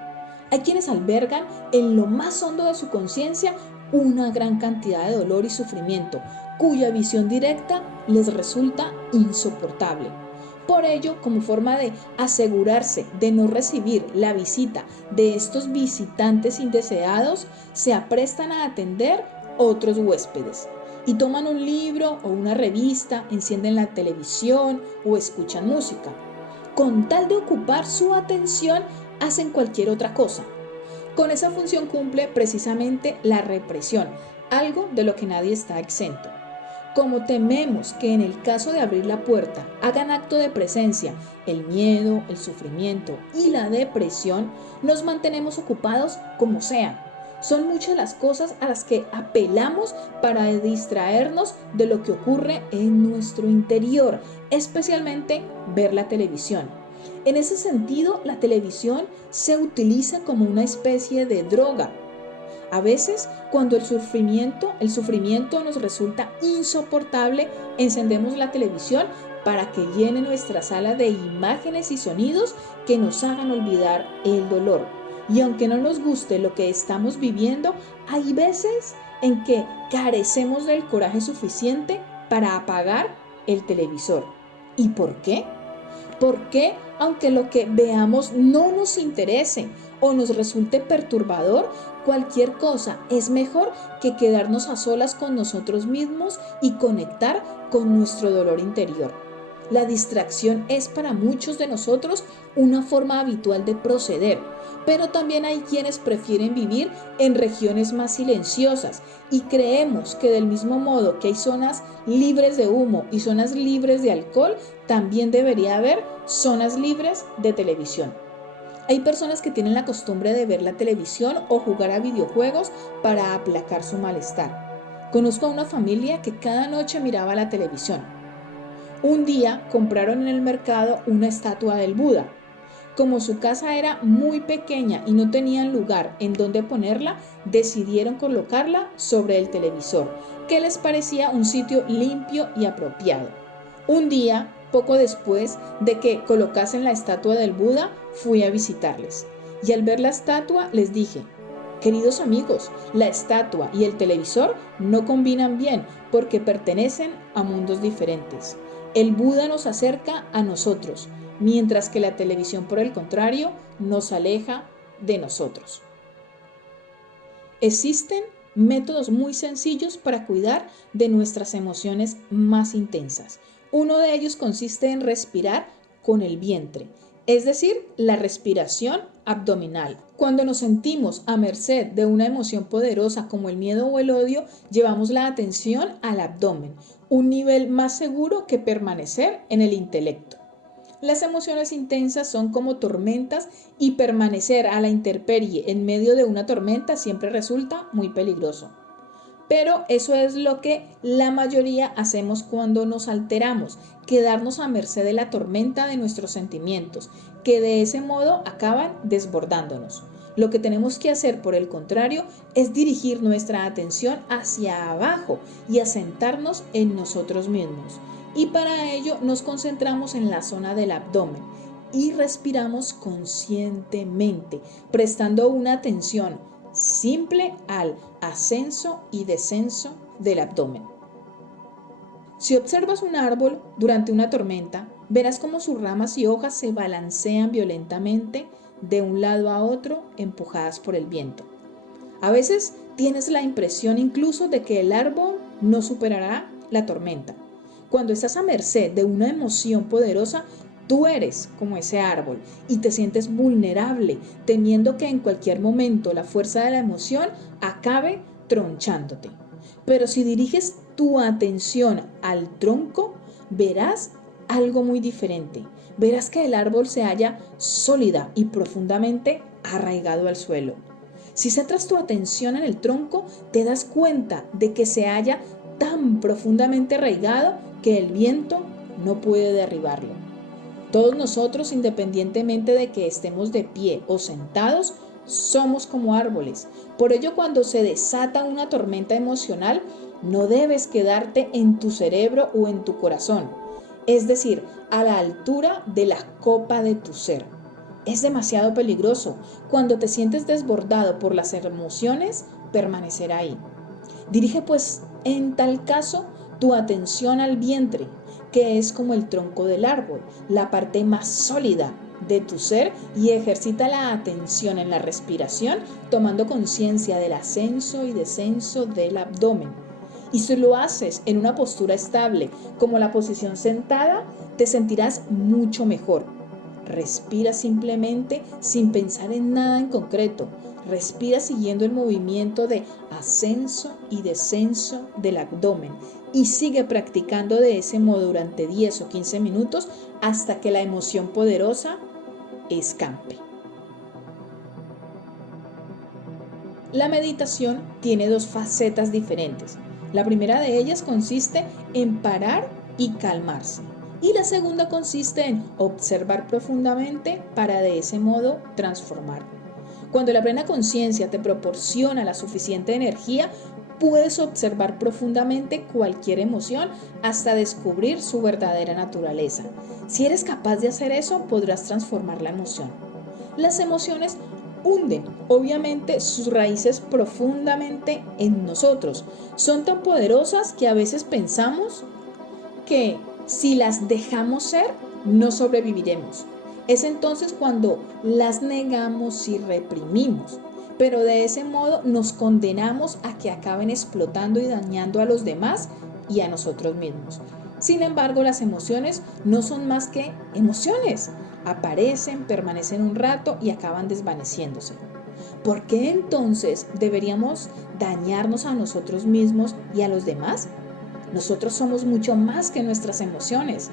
Hay quienes albergan en lo más hondo de su conciencia una gran cantidad de dolor y sufrimiento, cuya visión directa les resulta insoportable. Por ello, como forma de asegurarse de no recibir la visita de estos visitantes indeseados, se aprestan a atender otros huéspedes y toman un libro o una revista, encienden la televisión o escuchan música. Con tal de ocupar su atención, hacen cualquier otra cosa. Con esa función cumple precisamente la represión, algo de lo que nadie está exento. Como tememos que en el caso de abrir la puerta hagan acto de presencia el miedo, el sufrimiento y la depresión, nos mantenemos ocupados como sea. Son muchas las cosas a las que apelamos para distraernos de lo que ocurre en nuestro interior, especialmente ver la televisión. En ese sentido, la televisión se utiliza como una especie de droga. A veces, cuando el sufrimiento nos resulta insoportable, encendemos la televisión para que llene nuestra sala de imágenes y sonidos que nos hagan olvidar el dolor. Y aunque no nos guste lo que estamos viviendo, hay veces en que carecemos del coraje suficiente para apagar el televisor. ¿Y por qué? Porque aunque lo que veamos no nos interese o nos resulte perturbador, cualquier cosa es mejor que quedarnos a solas con nosotros mismos y conectar con nuestro dolor interior. La distracción es para muchos de nosotros una forma habitual de proceder, pero también hay quienes prefieren vivir en regiones más silenciosas y creemos que del mismo modo que hay zonas libres de humo y zonas libres de alcohol, también debería haber zonas libres de televisión. Hay personas que tienen la costumbre de ver la televisión o jugar a videojuegos para aplacar su malestar. Conozco a una familia que cada noche miraba la televisión. Un día compraron en el mercado una estatua del Buda. Como su casa era muy pequeña y no tenían lugar en donde ponerla, decidieron colocarla sobre el televisor, que les parecía un sitio limpio y apropiado. Un día, poco después de que colocasen la estatua del Buda, fui a visitarles. Y al ver la estatua les dije: queridos amigos, la estatua y el televisor no combinan bien porque pertenecen a mundos diferentes. El Buda nos acerca a nosotros, mientras que la televisión, por el contrario, nos aleja de nosotros. Existen métodos muy sencillos para cuidar de nuestras emociones más intensas. Uno de ellos consiste en respirar con el vientre, es decir, la respiración abdominal. Cuando nos sentimos a merced de una emoción poderosa como el miedo o el odio, llevamos la atención al abdomen, un nivel más seguro que permanecer en el intelecto. Las emociones intensas son como tormentas y permanecer a la intemperie en medio de una tormenta siempre resulta muy peligroso. Pero eso es lo que la mayoría hacemos cuando nos alteramos, quedarnos a merced de la tormenta de nuestros sentimientos, que de ese modo acaban desbordándonos. Lo que tenemos que hacer, por el contrario, es dirigir nuestra atención hacia abajo y asentarnos en nosotros mismos. Y para ello nos concentramos en la zona del abdomen y respiramos conscientemente, prestando una atención simple al ascenso y descenso del abdomen. Si observas un árbol durante una tormenta, verás cómo sus ramas y hojas se balancean violentamente de un lado a otro, empujadas por el viento. A veces tienes la impresión incluso de que el árbol no superará la tormenta. Cuando estás a merced de una emoción poderosa, tú eres como ese árbol y te sientes vulnerable, temiendo que en cualquier momento la fuerza de la emoción acabe tronchándote. Pero si diriges tu atención al tronco, verás algo muy diferente. Verás que el árbol se halla sólida y profundamente arraigado al suelo. Si centras tu atención en el tronco, te das cuenta de que se halla tan profundamente arraigado que el viento no puede derribarlo. Todos nosotros, independientemente de que estemos de pie o sentados, somos como árboles. Por ello, cuando se desata una tormenta emocional, no debes quedarte en tu cerebro o en tu corazón, es decir, a la altura de la copa de tu ser. Es demasiado peligroso. Cuando te sientes desbordado por las emociones, permanecer ahí. Dirige pues en tal caso tu atención al vientre, que es como el tronco del árbol, la parte más sólida de tu ser, y ejercita la atención en la respiración, tomando conciencia del ascenso y descenso del abdomen. Y si lo haces en una postura estable, como la posición sentada, te sentirás mucho mejor. Respira simplemente sin pensar en nada en concreto. Respira siguiendo el movimiento de ascenso y descenso del abdomen y sigue practicando de ese modo durante 10 o 15 minutos hasta que la emoción poderosa escampe. La meditación tiene dos facetas diferentes. La primera de ellas consiste en parar y calmarse. Y la segunda consiste en observar profundamente para de ese modo transformar. Cuando la plena conciencia te proporciona la suficiente energía, puedes observar profundamente cualquier emoción hasta descubrir su verdadera naturaleza. Si eres capaz de hacer eso, podrás transformar la emoción. Las emociones hunden, obviamente, sus raíces profundamente en nosotros. Son tan poderosas que a veces pensamos que si las dejamos ser, no sobreviviremos. Es entonces cuando las negamos y reprimimos, pero de ese modo nos condenamos a que acaben explotando y dañando a los demás y a nosotros mismos. Sin embargo, las emociones no son más que emociones. Aparecen, permanecen un rato y acaban desvaneciéndose. ¿Por qué entonces deberíamos dañarnos a nosotros mismos y a los demás? Nosotros somos mucho más que nuestras emociones.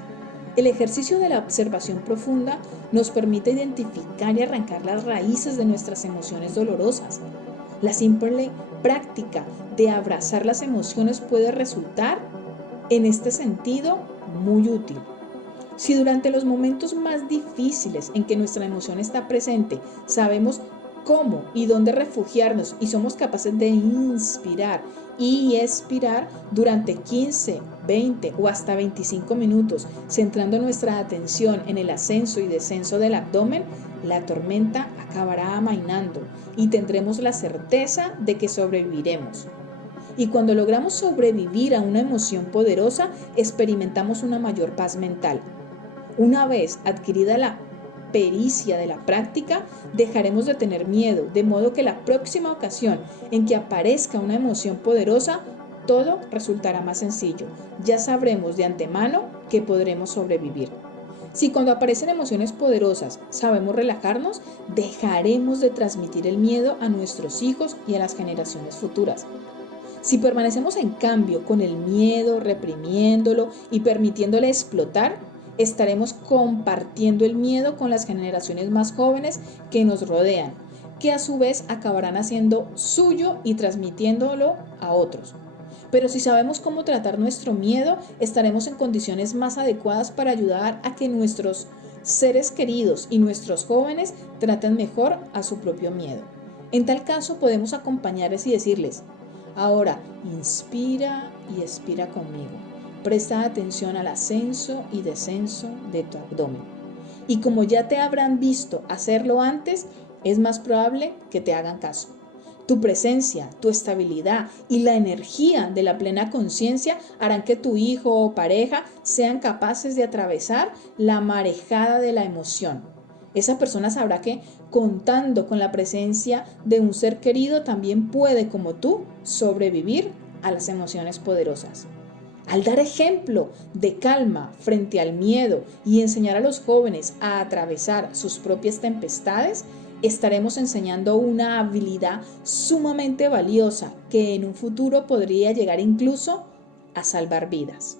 El ejercicio de la observación profunda nos permite identificar y arrancar las raíces de nuestras emociones dolorosas. La simple práctica de abrazar las emociones puede resultar, en este sentido, muy útil. Si durante los momentos más difíciles en que nuestra emoción está presente, sabemos cómo y dónde refugiarnos y somos capaces de inspirar y expirar durante 15, 20 o hasta 25 minutos, centrando nuestra atención en el ascenso y descenso del abdomen, la tormenta acabará amainando y tendremos la certeza de que sobreviviremos. Y cuando logramos sobrevivir a una emoción poderosa, experimentamos una mayor paz mental. Una vez adquirida la pericia de la práctica, dejaremos de tener miedo, de modo que la próxima ocasión en que aparezca una emoción poderosa, todo resultará más sencillo. Ya sabremos de antemano que podremos sobrevivir. Si cuando aparecen emociones poderosas sabemos relajarnos, dejaremos de transmitir el miedo a nuestros hijos y a las generaciones futuras. Si permanecemos en cambio con el miedo, reprimiéndolo y permitiéndole explotar, estaremos compartiendo el miedo con las generaciones más jóvenes que nos rodean, que a su vez acabarán haciendo suyo y transmitiéndolo a otros. Pero si sabemos cómo tratar nuestro miedo, estaremos en condiciones más adecuadas para ayudar a que nuestros seres queridos y nuestros jóvenes traten mejor a su propio miedo. En tal caso, podemos acompañarles y decirles: ahora inspira y expira conmigo. Presta atención al ascenso y descenso de tu abdomen. Y como ya te habrán visto hacerlo antes, es más probable que te hagan caso. Tu presencia, tu estabilidad y la energía de la plena conciencia harán que tu hijo o pareja sean capaces de atravesar la marejada de la emoción. Esa persona sabrá que contando con la presencia de un ser querido también puede, como tú, sobrevivir a las emociones poderosas. Al dar ejemplo de calma frente al miedo y enseñar a los jóvenes a atravesar sus propias tempestades, estaremos enseñando una habilidad sumamente valiosa que en un futuro podría llegar incluso a salvar vidas.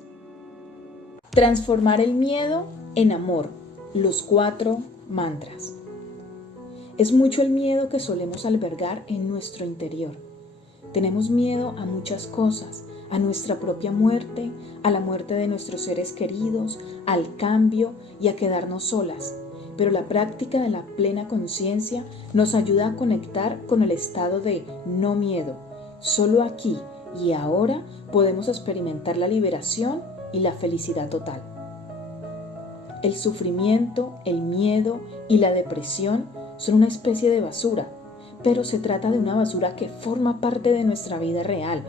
Transformar el miedo en amor. Los 4 mantras. Es mucho el miedo que solemos albergar en nuestro interior. Tenemos miedo a muchas cosas, a nuestra propia muerte, a la muerte de nuestros seres queridos, al cambio y a quedarnos solas. Pero la práctica de la plena conciencia nos ayuda a conectar con el estado de no miedo. Solo aquí y ahora podemos experimentar la liberación y la felicidad total. El sufrimiento, el miedo y la depresión son una especie de basura, pero se trata de una basura que forma parte de nuestra vida real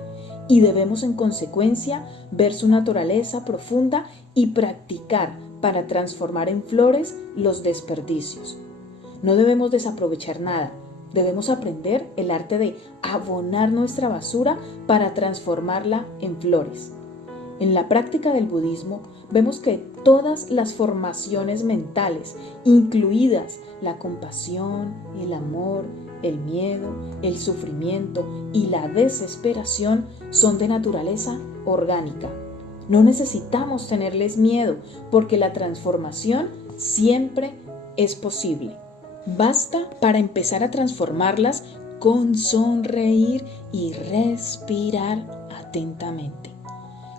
y debemos en consecuencia ver su naturaleza profunda y practicar para transformar en flores los desperdicios. No debemos desaprovechar nada, debemos aprender el arte de abonar nuestra basura para transformarla en flores. En la práctica del budismo vemos que todas las formaciones mentales, incluidas la compasión, el amor, el miedo, el sufrimiento y la desesperación son de naturaleza orgánica. No necesitamos tenerles miedo porque la transformación siempre es posible. Basta para empezar a transformarlas con sonreír y respirar atentamente.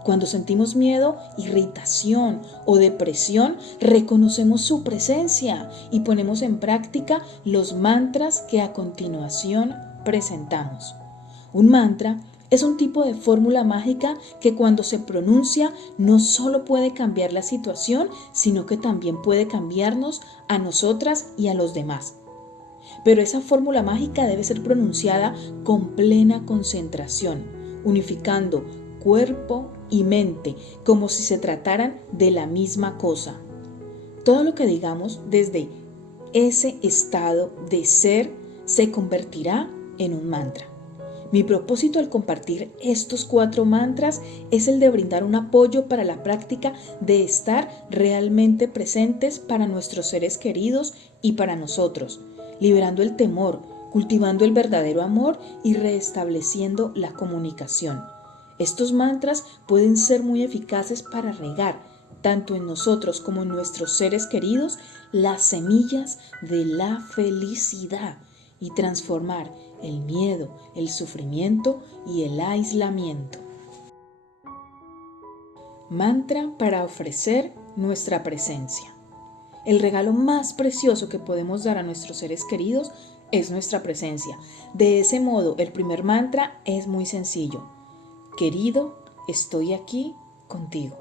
Cuando sentimos miedo, irritación o depresión, reconocemos su presencia y ponemos en práctica los mantras que a continuación presentamos. Un mantra es un tipo de fórmula mágica que cuando se pronuncia no solo puede cambiar la situación, sino que también puede cambiarnos a nosotras y a los demás. Pero esa fórmula mágica debe ser pronunciada con plena concentración, unificando cuerpo y mente, como si se trataran de la misma cosa. Todo lo que digamos desde ese estado de ser se convertirá en un mantra. Mi propósito al compartir estos 4 mantras es el de brindar un apoyo para la práctica de estar realmente presentes para nuestros seres queridos y para nosotros, liberando el temor, cultivando el verdadero amor y restableciendo la comunicación. Estos mantras pueden ser muy eficaces para regar, tanto en nosotros como en nuestros seres queridos, las semillas de la felicidad y transformar el miedo, el sufrimiento y el aislamiento. Mantra para ofrecer nuestra presencia. El regalo más precioso que podemos dar a nuestros seres queridos es nuestra presencia. De ese modo, el primer mantra es muy sencillo. Querido, estoy aquí contigo.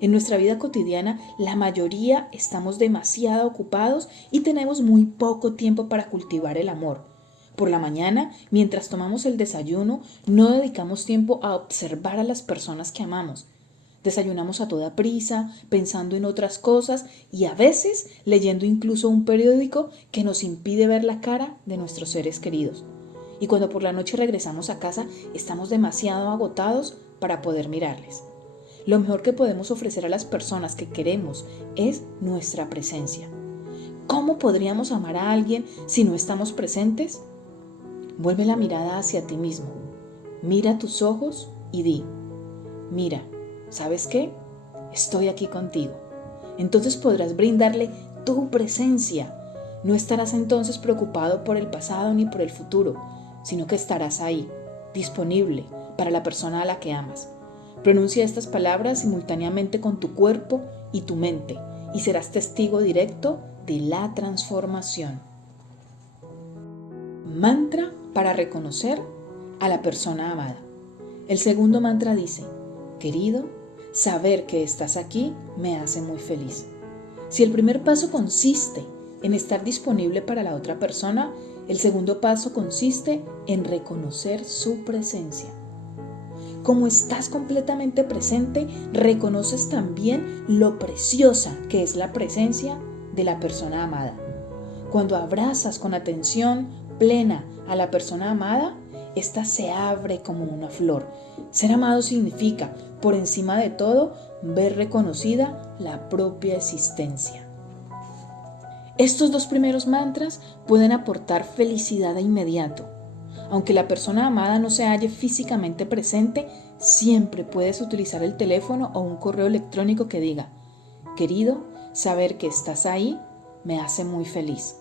En nuestra vida cotidiana, la mayoría estamos demasiado ocupados y tenemos muy poco tiempo para cultivar el amor. Por la mañana, mientras tomamos el desayuno, no dedicamos tiempo a observar a las personas que amamos. Desayunamos a toda prisa, pensando en otras cosas y a veces leyendo incluso un periódico que nos impide ver la cara de nuestros seres queridos. Y cuando por la noche regresamos a casa, estamos demasiado agotados para poder mirarles. Lo mejor que podemos ofrecer a las personas que queremos es nuestra presencia. ¿Cómo podríamos amar a alguien si no estamos presentes? Vuelve la mirada hacia ti mismo. Mira tus ojos y di, mira, ¿sabes qué? Estoy aquí contigo. Entonces podrás brindarle tu presencia. No estarás entonces preocupado por el pasado ni por el futuro, sino que estarás ahí, disponible para la persona a la que amas. Pronuncia estas palabras simultáneamente con tu cuerpo y tu mente y serás testigo directo de la transformación. Mantra para reconocer a la persona amada. El segundo mantra dice, querido, saber que estás aquí me hace muy feliz. Si el primer paso consiste en estar disponible para la otra persona, el segundo paso consiste en reconocer su presencia. Como estás completamente presente, reconoces también lo preciosa que es la presencia de la persona amada. Cuando abrazas con atención plena a la persona amada, ésta se abre como una flor. Ser amado significa, por encima de todo, ver reconocida la propia existencia. Estos 2 primeros mantras pueden aportar felicidad de inmediato. Aunque la persona amada no se halle físicamente presente, siempre puedes utilizar el teléfono o un correo electrónico que diga, querido, saber que estás ahí me hace muy feliz.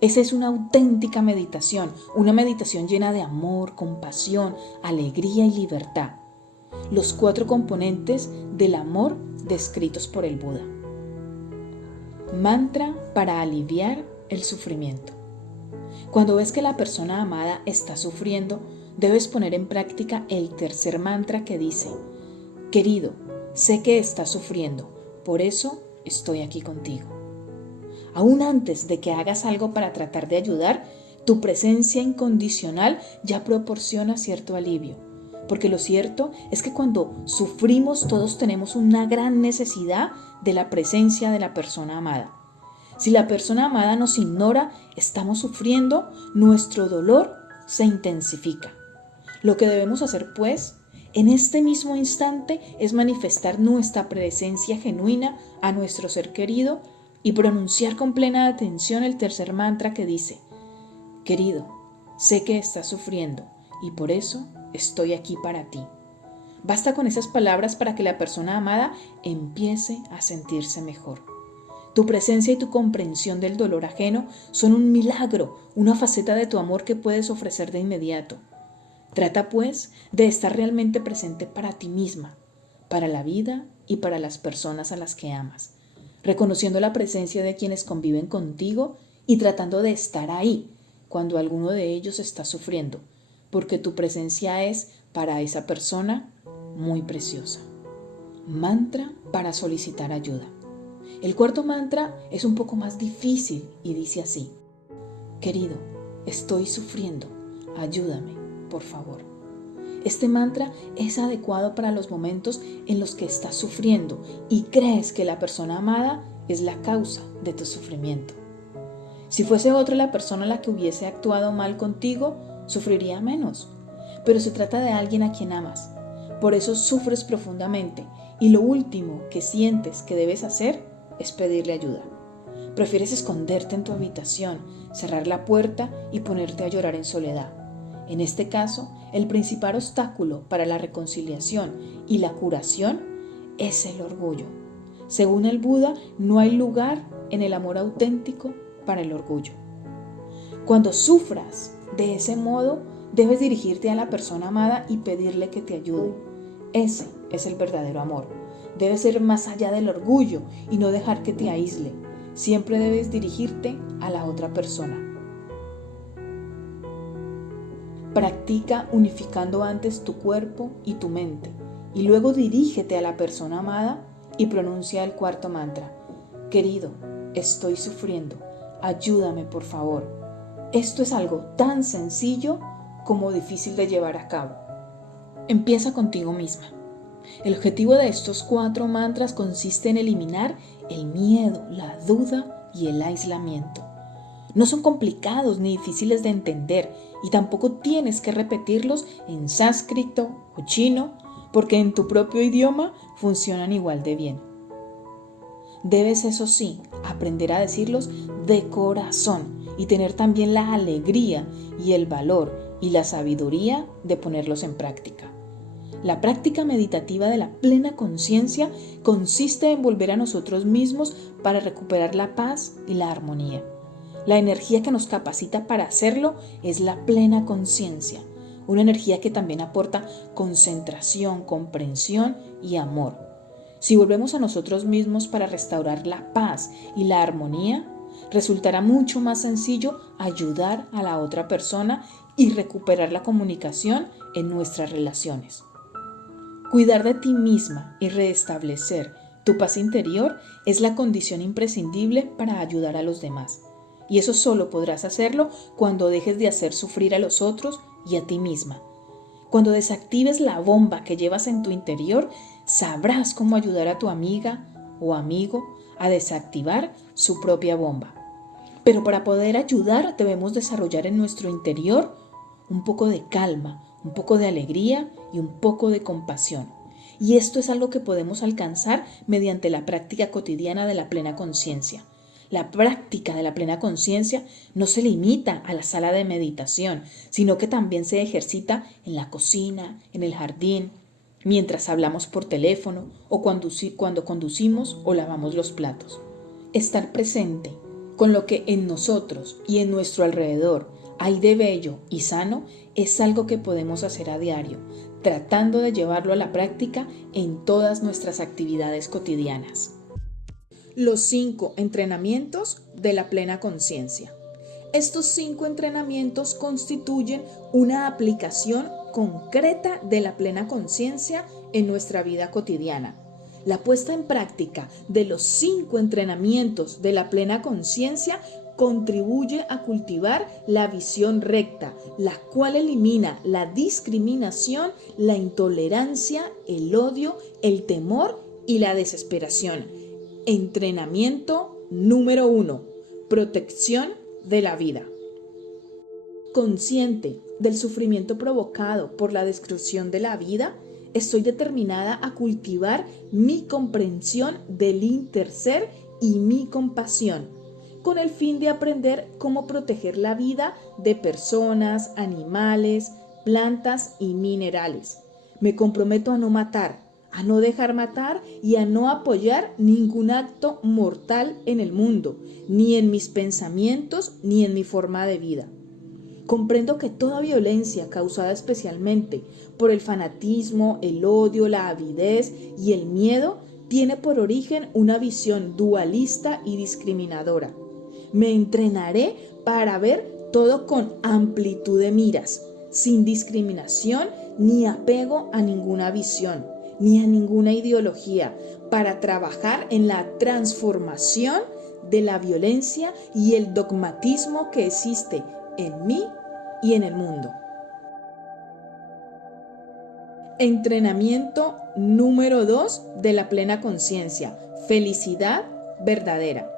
Esa es una auténtica meditación, una meditación llena de amor, compasión, alegría y libertad. Los 4 componentes del amor descritos por el Buda. Mantra para aliviar el sufrimiento. Cuando ves que la persona amada está sufriendo, debes poner en práctica el tercer mantra que dice, querido, sé que estás sufriendo, por eso estoy aquí contigo. Aún antes de que hagas algo para tratar de ayudar, tu presencia incondicional ya proporciona cierto alivio. Porque lo cierto es que cuando sufrimos todos tenemos una gran necesidad de la presencia de la persona amada. Si la persona amada nos ignora, estamos sufriendo, nuestro dolor se intensifica. Lo que debemos hacer, pues, en este mismo instante es manifestar nuestra presencia genuina a nuestro ser querido y pronunciar con plena atención el tercer mantra que dice, Querido, sé que estás sufriendo y por eso estoy aquí para ti. Basta con esas palabras para que la persona amada empiece a sentirse mejor. Tu presencia y tu comprensión del dolor ajeno son un milagro, una faceta de tu amor que puedes ofrecer de inmediato. Trata, pues, de estar realmente presente para ti misma, para la vida y para las personas a las que amas, reconociendo la presencia de quienes conviven contigo y tratando de estar ahí cuando alguno de ellos está sufriendo, porque tu presencia es, para esa persona, muy preciosa. Mantra para solicitar ayuda. El cuarto mantra es un poco más difícil y dice así: querido, estoy sufriendo, ayúdame, por favor. Este mantra es adecuado para los momentos en los que estás sufriendo y crees que la persona amada es la causa de tu sufrimiento. Si fuese otra la persona la que hubiese actuado mal contigo, sufriría menos. Pero se trata de alguien a quien amas. Por eso sufres profundamente y lo último que sientes que debes hacer es pedirle ayuda. Prefieres esconderte en tu habitación, cerrar la puerta y ponerte a llorar en soledad. En este caso, el principal obstáculo para la reconciliación y la curación es el orgullo. Según el Buda, no hay lugar en el amor auténtico para el orgullo. Cuando sufras de ese modo, debes dirigirte a la persona amada y pedirle que te ayude. Ese es el verdadero amor. Debes ser más allá del orgullo y no dejar que te aísle. Siempre debes dirigirte a la otra persona. Practica unificando antes tu cuerpo y tu mente y luego dirígete a la persona amada y pronuncia el cuarto mantra. Querido, estoy sufriendo. Ayúdame, por favor. Esto es algo tan sencillo como difícil de llevar a cabo. Empieza contigo misma. El objetivo de estos 4 mantras consiste en eliminar el miedo, la duda y el aislamiento. No son complicados ni difíciles de entender y tampoco tienes que repetirlos en sánscrito o chino porque en tu propio idioma funcionan igual de bien. Debes, eso sí, aprender a decirlos de corazón y tener también la alegría y el valor y la sabiduría de ponerlos en práctica. La práctica meditativa de la plena conciencia consiste en volver a nosotros mismos para recuperar la paz y la armonía. La energía que nos capacita para hacerlo es la plena conciencia, una energía que también aporta concentración, comprensión y amor. Si volvemos a nosotros mismos para restaurar la paz y la armonía, resultará mucho más sencillo ayudar a la otra persona y recuperar la comunicación en nuestras relaciones. Cuidar de ti misma y restablecer tu paz interior es la condición imprescindible para ayudar a los demás. Y eso solo podrás hacerlo cuando dejes de hacer sufrir a los otros y a ti misma. Cuando desactives la bomba que llevas en tu interior, sabrás cómo ayudar a tu amiga o amigo a desactivar su propia bomba. Pero para poder ayudar debemos desarrollar en nuestro interior un poco de calma, un poco de alegría y un poco de compasión. Y esto es algo que podemos alcanzar mediante la práctica cotidiana de la plena conciencia. La práctica de la plena conciencia no se limita a la sala de meditación, sino que también se ejercita en la cocina, en el jardín, mientras hablamos por teléfono o cuando conducimos o lavamos los platos. Estar presente con lo que en nosotros y en nuestro alrededor hay de bello y sano es algo que podemos hacer a diario, tratando de llevarlo a la práctica en todas nuestras actividades cotidianas. Los 5 entrenamientos de la plena conciencia. Estos 5 entrenamientos constituyen una aplicación concreta de la plena conciencia en nuestra vida cotidiana. La puesta en práctica de los 5 entrenamientos de la plena conciencia contribuye a cultivar la visión recta, la cual elimina la discriminación, la intolerancia, el odio, el temor y la desesperación. Entrenamiento número 1. Protección de la vida. Consciente del sufrimiento provocado por la destrucción de la vida, estoy determinada a cultivar mi comprensión del interser y mi compasión. con el fin de aprender cómo proteger la vida de personas, animales, plantas y minerales. Me comprometo a no matar, a no dejar matar y a no apoyar ningún acto mortal en el mundo, ni en mis pensamientos, ni en mi forma de vida. Comprendo que toda violencia causada especialmente por el fanatismo, el odio, la avidez y el miedo tiene por origen una visión dualista y discriminadora. Me entrenaré para ver todo con amplitud de miras, sin discriminación ni apego a ninguna visión, ni a ninguna ideología, para trabajar en la transformación de la violencia y el dogmatismo que existe en mí y en el mundo. Entrenamiento número 2 de la plena conciencia. Felicidad verdadera.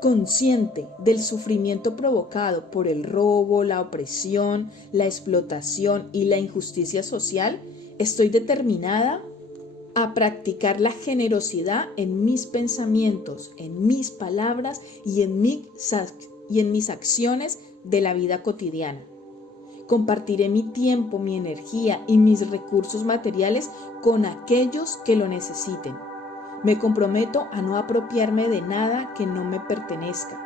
Consciente del sufrimiento provocado por el robo, la opresión, la explotación y la injusticia social, estoy determinada a practicar la generosidad en mis pensamientos, en mis palabras y en mis acciones de la vida cotidiana. Compartiré mi tiempo, mi energía y mis recursos materiales con aquellos que lo necesiten. Me comprometo a no apropiarme de nada que no me pertenezca.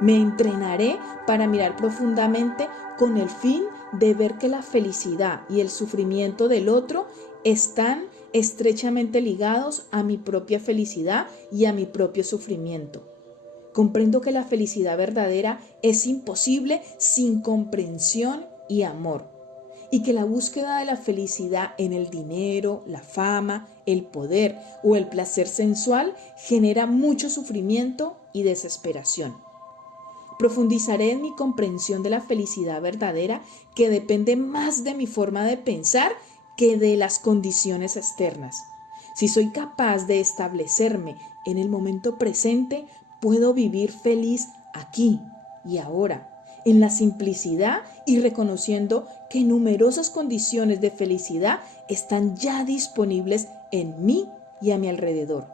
Me entrenaré para mirar profundamente con el fin de ver que la felicidad y el sufrimiento del otro están estrechamente ligados a mi propia felicidad y a mi propio sufrimiento. Comprendo que la felicidad verdadera es imposible sin comprensión y amor, y que la búsqueda de la felicidad en el dinero, la fama, el poder o el placer sensual genera mucho sufrimiento y desesperación. Profundizaré en mi comprensión de la felicidad verdadera, que depende más de mi forma de pensar que de las condiciones externas. Si soy capaz de establecerme en el momento presente, puedo vivir feliz aquí y ahora, en la simplicidad y reconociendo que numerosas condiciones de felicidad están ya disponibles en mí y a mi alrededor.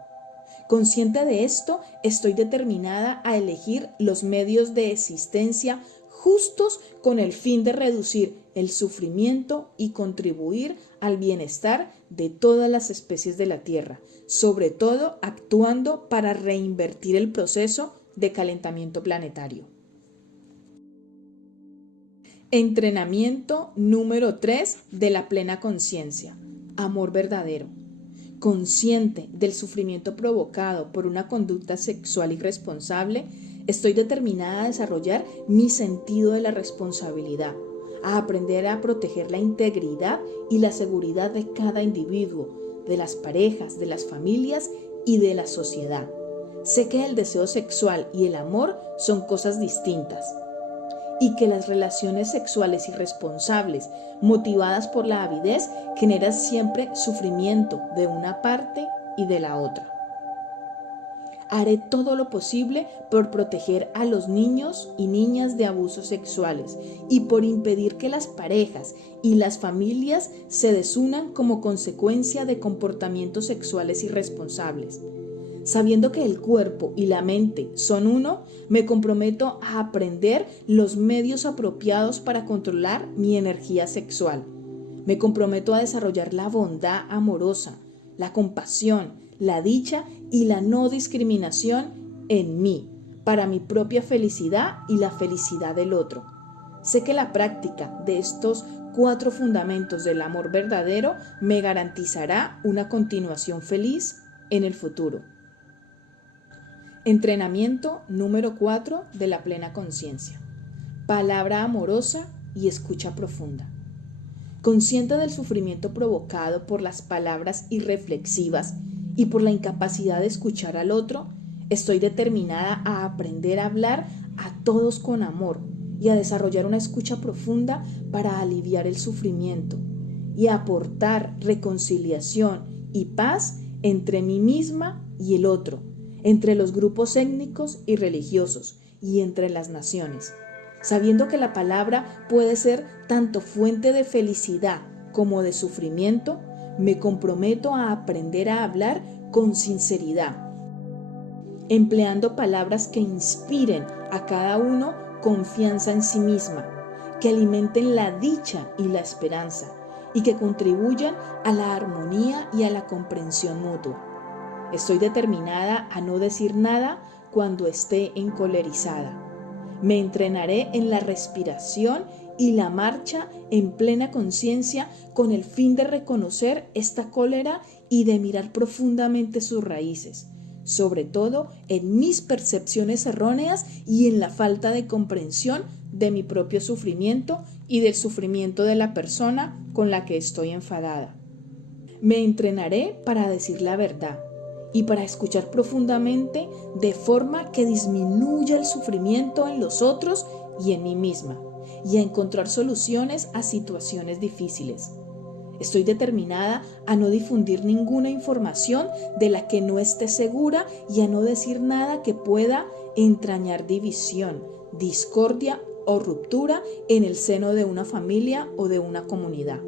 Consciente de esto, estoy determinada a elegir los medios de existencia justos con el fin de reducir el sufrimiento y contribuir al bienestar de todas las especies de la Tierra, sobre todo actuando para reinvertir el proceso de calentamiento planetario. Entrenamiento número 3 de la plena conciencia. Amor verdadero. Consciente del sufrimiento provocado por una conducta sexual irresponsable, estoy determinada a desarrollar mi sentido de la responsabilidad, a aprender a proteger la integridad y la seguridad de cada individuo, de las parejas, de las familias y de la sociedad. Sé que el deseo sexual y el amor son cosas distintas, y que las relaciones sexuales irresponsables, motivadas por la avidez, generan siempre sufrimiento de una parte y de la otra. Haré todo lo posible por proteger a los niños y niñas de abusos sexuales y por impedir que las parejas y las familias se desunan como consecuencia de comportamientos sexuales irresponsables. Sabiendo que el cuerpo y la mente son uno, me comprometo a aprender los medios apropiados para controlar mi energía sexual. Me comprometo a desarrollar la bondad amorosa, la compasión, la dicha y la no discriminación en mí, para mi propia felicidad y la felicidad del otro. Sé que la práctica de estos 4 fundamentos del amor verdadero me garantizará una continuación feliz en el futuro. Entrenamiento número 4 de la plena conciencia. Palabra amorosa y escucha profunda. Consciente del sufrimiento provocado por las palabras irreflexivas y por la incapacidad de escuchar al otro, estoy determinada a aprender a hablar a todos con amor y a desarrollar una escucha profunda para aliviar el sufrimiento y a aportar reconciliación y paz entre mí misma y el otro, entre los grupos étnicos y religiosos y entre las naciones, sabiendo que la palabra puede ser tanto fuente de felicidad como de sufrimiento. Me comprometo a aprender a hablar con sinceridad, empleando palabras que inspiren a cada uno confianza en sí misma, que alimenten la dicha y la esperanza y que contribuyan a la armonía y a la comprensión mutua. Estoy determinada a no decir nada cuando esté encolerizada. Me entrenaré en la respiración y la marcha en plena conciencia con el fin de reconocer esta cólera y de mirar profundamente sus raíces, sobre todo en mis percepciones erróneas y en la falta de comprensión de mi propio sufrimiento y del sufrimiento de la persona con la que estoy enfadada. Me entrenaré para decir la verdad y para escuchar profundamente de forma que disminuya el sufrimiento en los otros y en mí misma, y a encontrar soluciones a situaciones difíciles. Estoy determinada a no difundir ninguna información de la que no esté segura y a no decir nada que pueda entrañar división, discordia o ruptura en el seno de una familia o de una comunidad.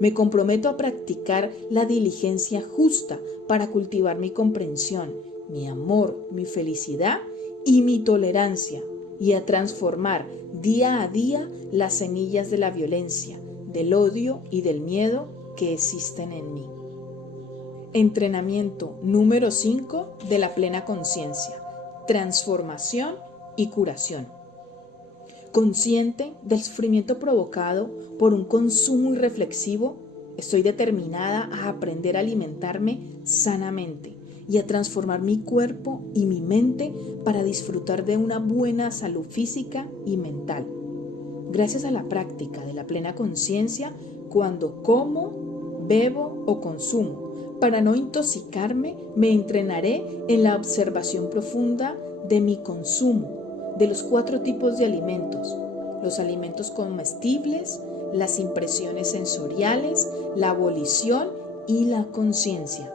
Me comprometo a practicar la diligencia justa para cultivar mi comprensión, mi amor, mi felicidad y mi tolerancia, y a transformar día a día las semillas de la violencia, del odio y del miedo que existen en mí. Entrenamiento número 5 de la plena conciencia: transformación y curación. Consciente del sufrimiento provocado por un consumo irreflexivo, estoy determinada a aprender a alimentarme sanamente y a transformar mi cuerpo y mi mente para disfrutar de una buena salud física y mental. Gracias a la práctica de la plena conciencia, cuando como, bebo o consumo, para no intoxicarme, me entrenaré en la observación profunda de mi consumo, de los 4 tipos de alimentos: los alimentos comestibles, las impresiones sensoriales, la abolición y la conciencia.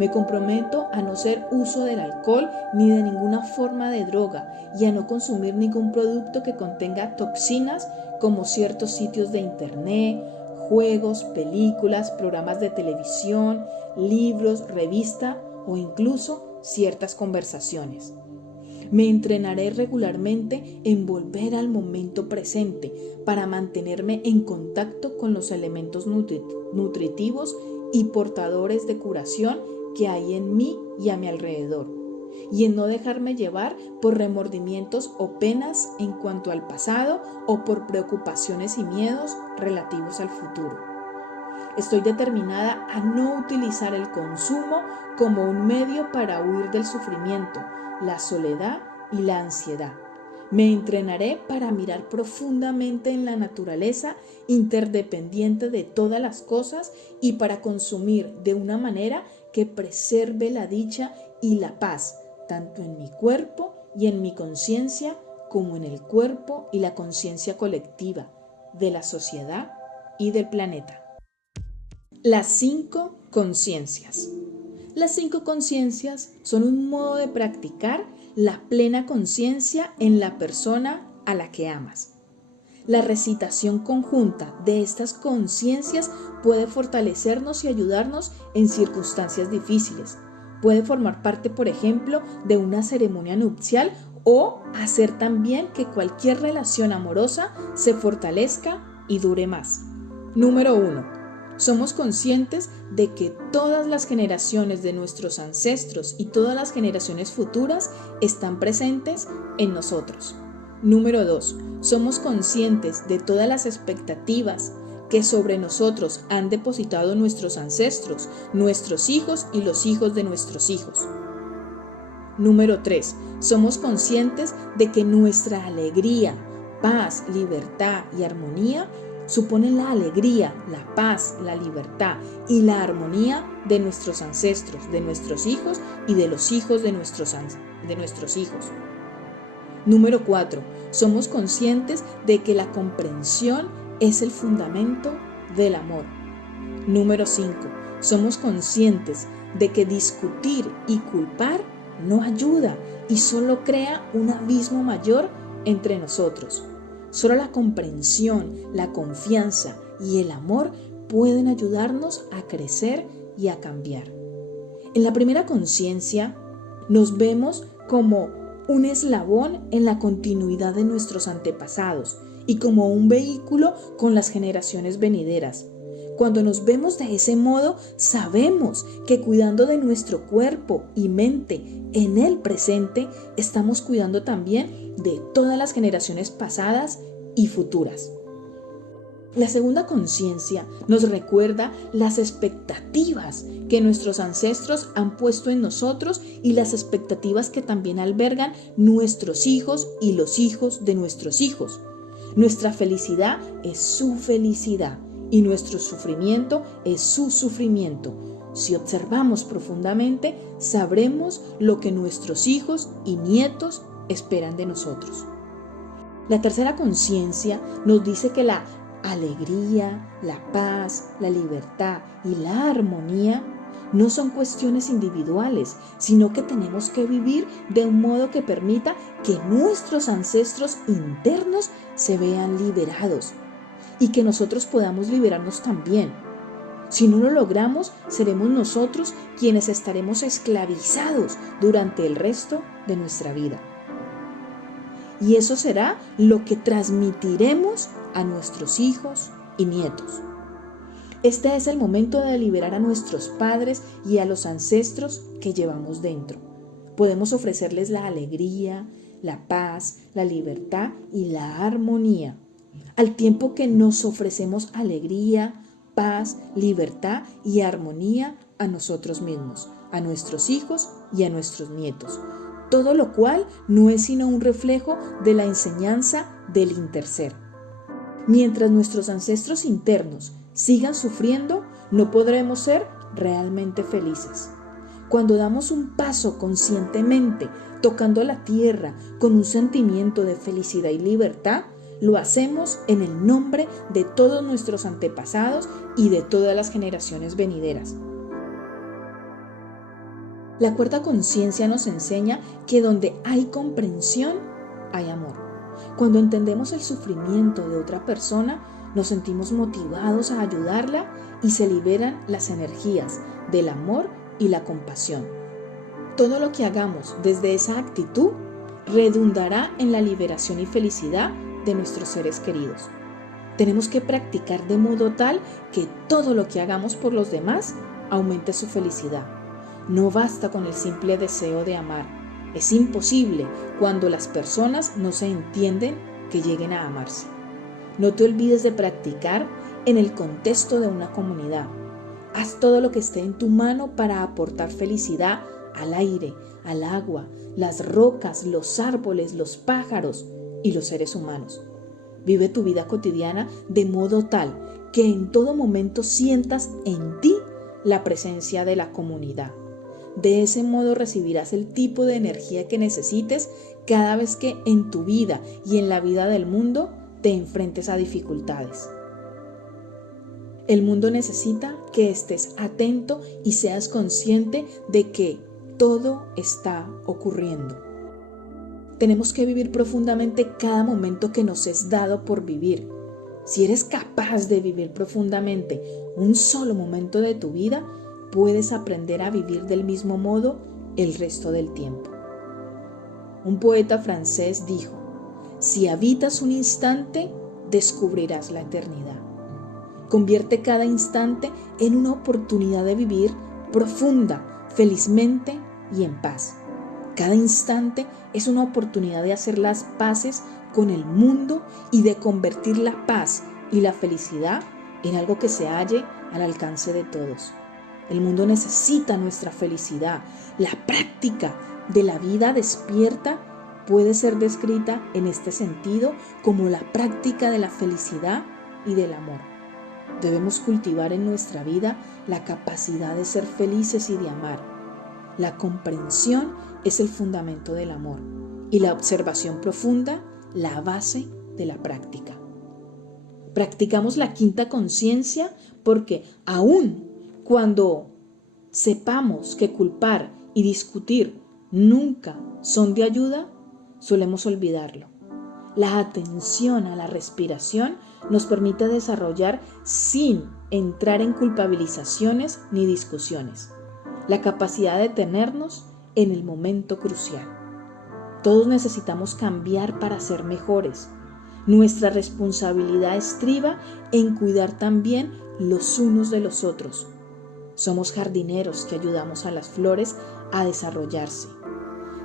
Me comprometo a no hacer uso del alcohol ni de ninguna forma de droga y a no consumir ningún producto que contenga toxinas, como ciertos sitios de internet, juegos, películas, programas de televisión, libros, revistas o incluso ciertas conversaciones. Me entrenaré regularmente en volver al momento presente para mantenerme en contacto con los elementos nutritivos y portadores de curación que hay en mí y a mi alrededor, y en no dejarme llevar por remordimientos o penas en cuanto al pasado o por preocupaciones y miedos relativos al futuro. Estoy determinada a no utilizar el consumo como un medio para huir del sufrimiento, la soledad y la ansiedad. Me entrenaré para mirar profundamente en la naturaleza interdependiente de todas las cosas y para consumir de una manera que preserve la dicha y la paz, tanto en mi cuerpo y en mi conciencia como en el cuerpo y la conciencia colectiva de la sociedad y del planeta. Las 5 conciencias. Las 5 conciencias son un modo de practicar la plena conciencia en la persona a la que amas. La recitación conjunta de estas conciencias puede fortalecernos y ayudarnos en circunstancias difíciles. Puede formar parte, por ejemplo, de una ceremonia nupcial o hacer también que cualquier relación amorosa se fortalezca y dure más. Número 1. Somos conscientes de que todas las generaciones de nuestros ancestros y todas las generaciones futuras están presentes en nosotros. Número 2. Somos conscientes de todas las expectativas que sobre nosotros han depositado nuestros ancestros, nuestros hijos y los hijos de nuestros hijos. Número 3. Somos conscientes de que nuestra alegría, paz, libertad y armonía suponen la alegría, la paz, la libertad y la armonía de nuestros ancestros, de nuestros hijos y de los hijos de nuestros hijos. Número 4. Somos conscientes de que la comprensión es el fundamento del amor. Número 5. Somos conscientes de que discutir y culpar no ayuda y solo crea un abismo mayor entre nosotros. Solo la comprensión, la confianza y el amor pueden ayudarnos a crecer y a cambiar. En la primera conciencia nos vemos como un eslabón en la continuidad de nuestros antepasados y como un vehículo con las generaciones venideras. Cuando nos vemos de ese modo, sabemos que cuidando de nuestro cuerpo y mente en el presente, estamos cuidando también de todas las generaciones pasadas y futuras. La segunda conciencia nos recuerda las expectativas que nuestros ancestros han puesto en nosotros y las expectativas que también albergan nuestros hijos y los hijos de nuestros hijos. Nuestra felicidad es su felicidad y nuestro sufrimiento es su sufrimiento. Si observamos profundamente, sabremos lo que nuestros hijos y nietos esperan de nosotros. La tercera conciencia nos dice que la alegría, la paz, la libertad y la armonía no son cuestiones individuales, sino que tenemos que vivir de un modo que permita que nuestros ancestros internos se vean liberados y que nosotros podamos liberarnos también. Si no lo logramos, seremos nosotros quienes estaremos esclavizados durante el resto de nuestra vida. Y eso será lo que transmitiremos a nuestros hijos y nietos. Este es el momento de liberar a nuestros padres y a los ancestros que llevamos dentro. Podemos ofrecerles la alegría, la paz, la libertad y la armonía. Al tiempo que nos ofrecemos alegría, paz, libertad y armonía a nosotros mismos, a nuestros hijos y a nuestros nietos. Todo lo cual no es sino un reflejo de la enseñanza del interser. Mientras nuestros ancestros internos sigan sufriendo, no podremos ser realmente felices. Cuando damos un paso conscientemente, tocando la tierra con un sentimiento de felicidad y libertad, lo hacemos en el nombre de todos nuestros antepasados y de todas las generaciones venideras. La cuarta conciencia nos enseña que donde hay comprensión, hay amor. Cuando entendemos el sufrimiento de otra persona, nos sentimos motivados a ayudarla y se liberan las energías del amor y la compasión. Todo lo que hagamos desde esa actitud redundará en la liberación y felicidad de nuestros seres queridos. Tenemos que practicar de modo tal que todo lo que hagamos por los demás aumente su felicidad. No basta con el simple deseo de amar. Es imposible cuando las personas no se entienden que lleguen a amarse. No te olvides de practicar en el contexto de una comunidad. Haz todo lo que esté en tu mano para aportar felicidad al aire, al agua, las rocas, los árboles, los pájaros y los seres humanos. Vive tu vida cotidiana de modo tal que en todo momento sientas en ti la presencia de la comunidad. De ese modo recibirás el tipo de energía que necesites cada vez que en tu vida y en la vida del mundo te enfrentes a dificultades. El mundo necesita que estés atento y seas consciente de que todo está ocurriendo. Tenemos que vivir profundamente cada momento que nos es dado por vivir. Si eres capaz de vivir profundamente un solo momento de tu vida, puedes aprender a vivir del mismo modo el resto del tiempo. Un poeta francés dijo: si habitas un instante, descubrirás la eternidad. Convierte cada instante en una oportunidad de vivir profunda, felizmente y en paz. Cada instante es una oportunidad de hacer las paces con el mundo y de convertir la paz y la felicidad en algo que se halle al alcance de todos. El mundo necesita nuestra felicidad. La práctica de la vida despierta puede ser descrita en este sentido como la práctica de la felicidad y del amor. Debemos cultivar en nuestra vida la capacidad de ser felices y de amar. La comprensión es el fundamento del amor y la observación profunda la base de la práctica. Practicamos la quinta conciencia porque aún cuando sepamos que culpar y discutir nunca son de ayuda, solemos olvidarlo. La atención a la respiración nos permite desarrollar sin entrar en culpabilizaciones ni discusiones la capacidad de detenernos en el momento crucial. Todos necesitamos cambiar para ser mejores. Nuestra responsabilidad estriba en cuidar también los unos de los otros. Somos jardineros que ayudamos a las flores a desarrollarse.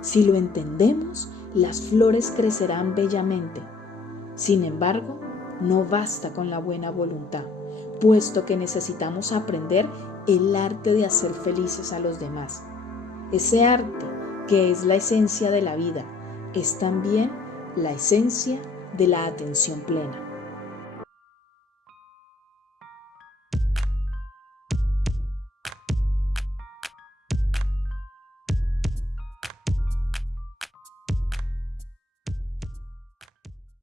Si lo entendemos, las flores crecerán bellamente. Sin embargo, no basta con la buena voluntad, puesto que necesitamos aprender el arte de hacer felices a los demás. Ese arte, que es la esencia de la vida, es también la esencia de la atención plena.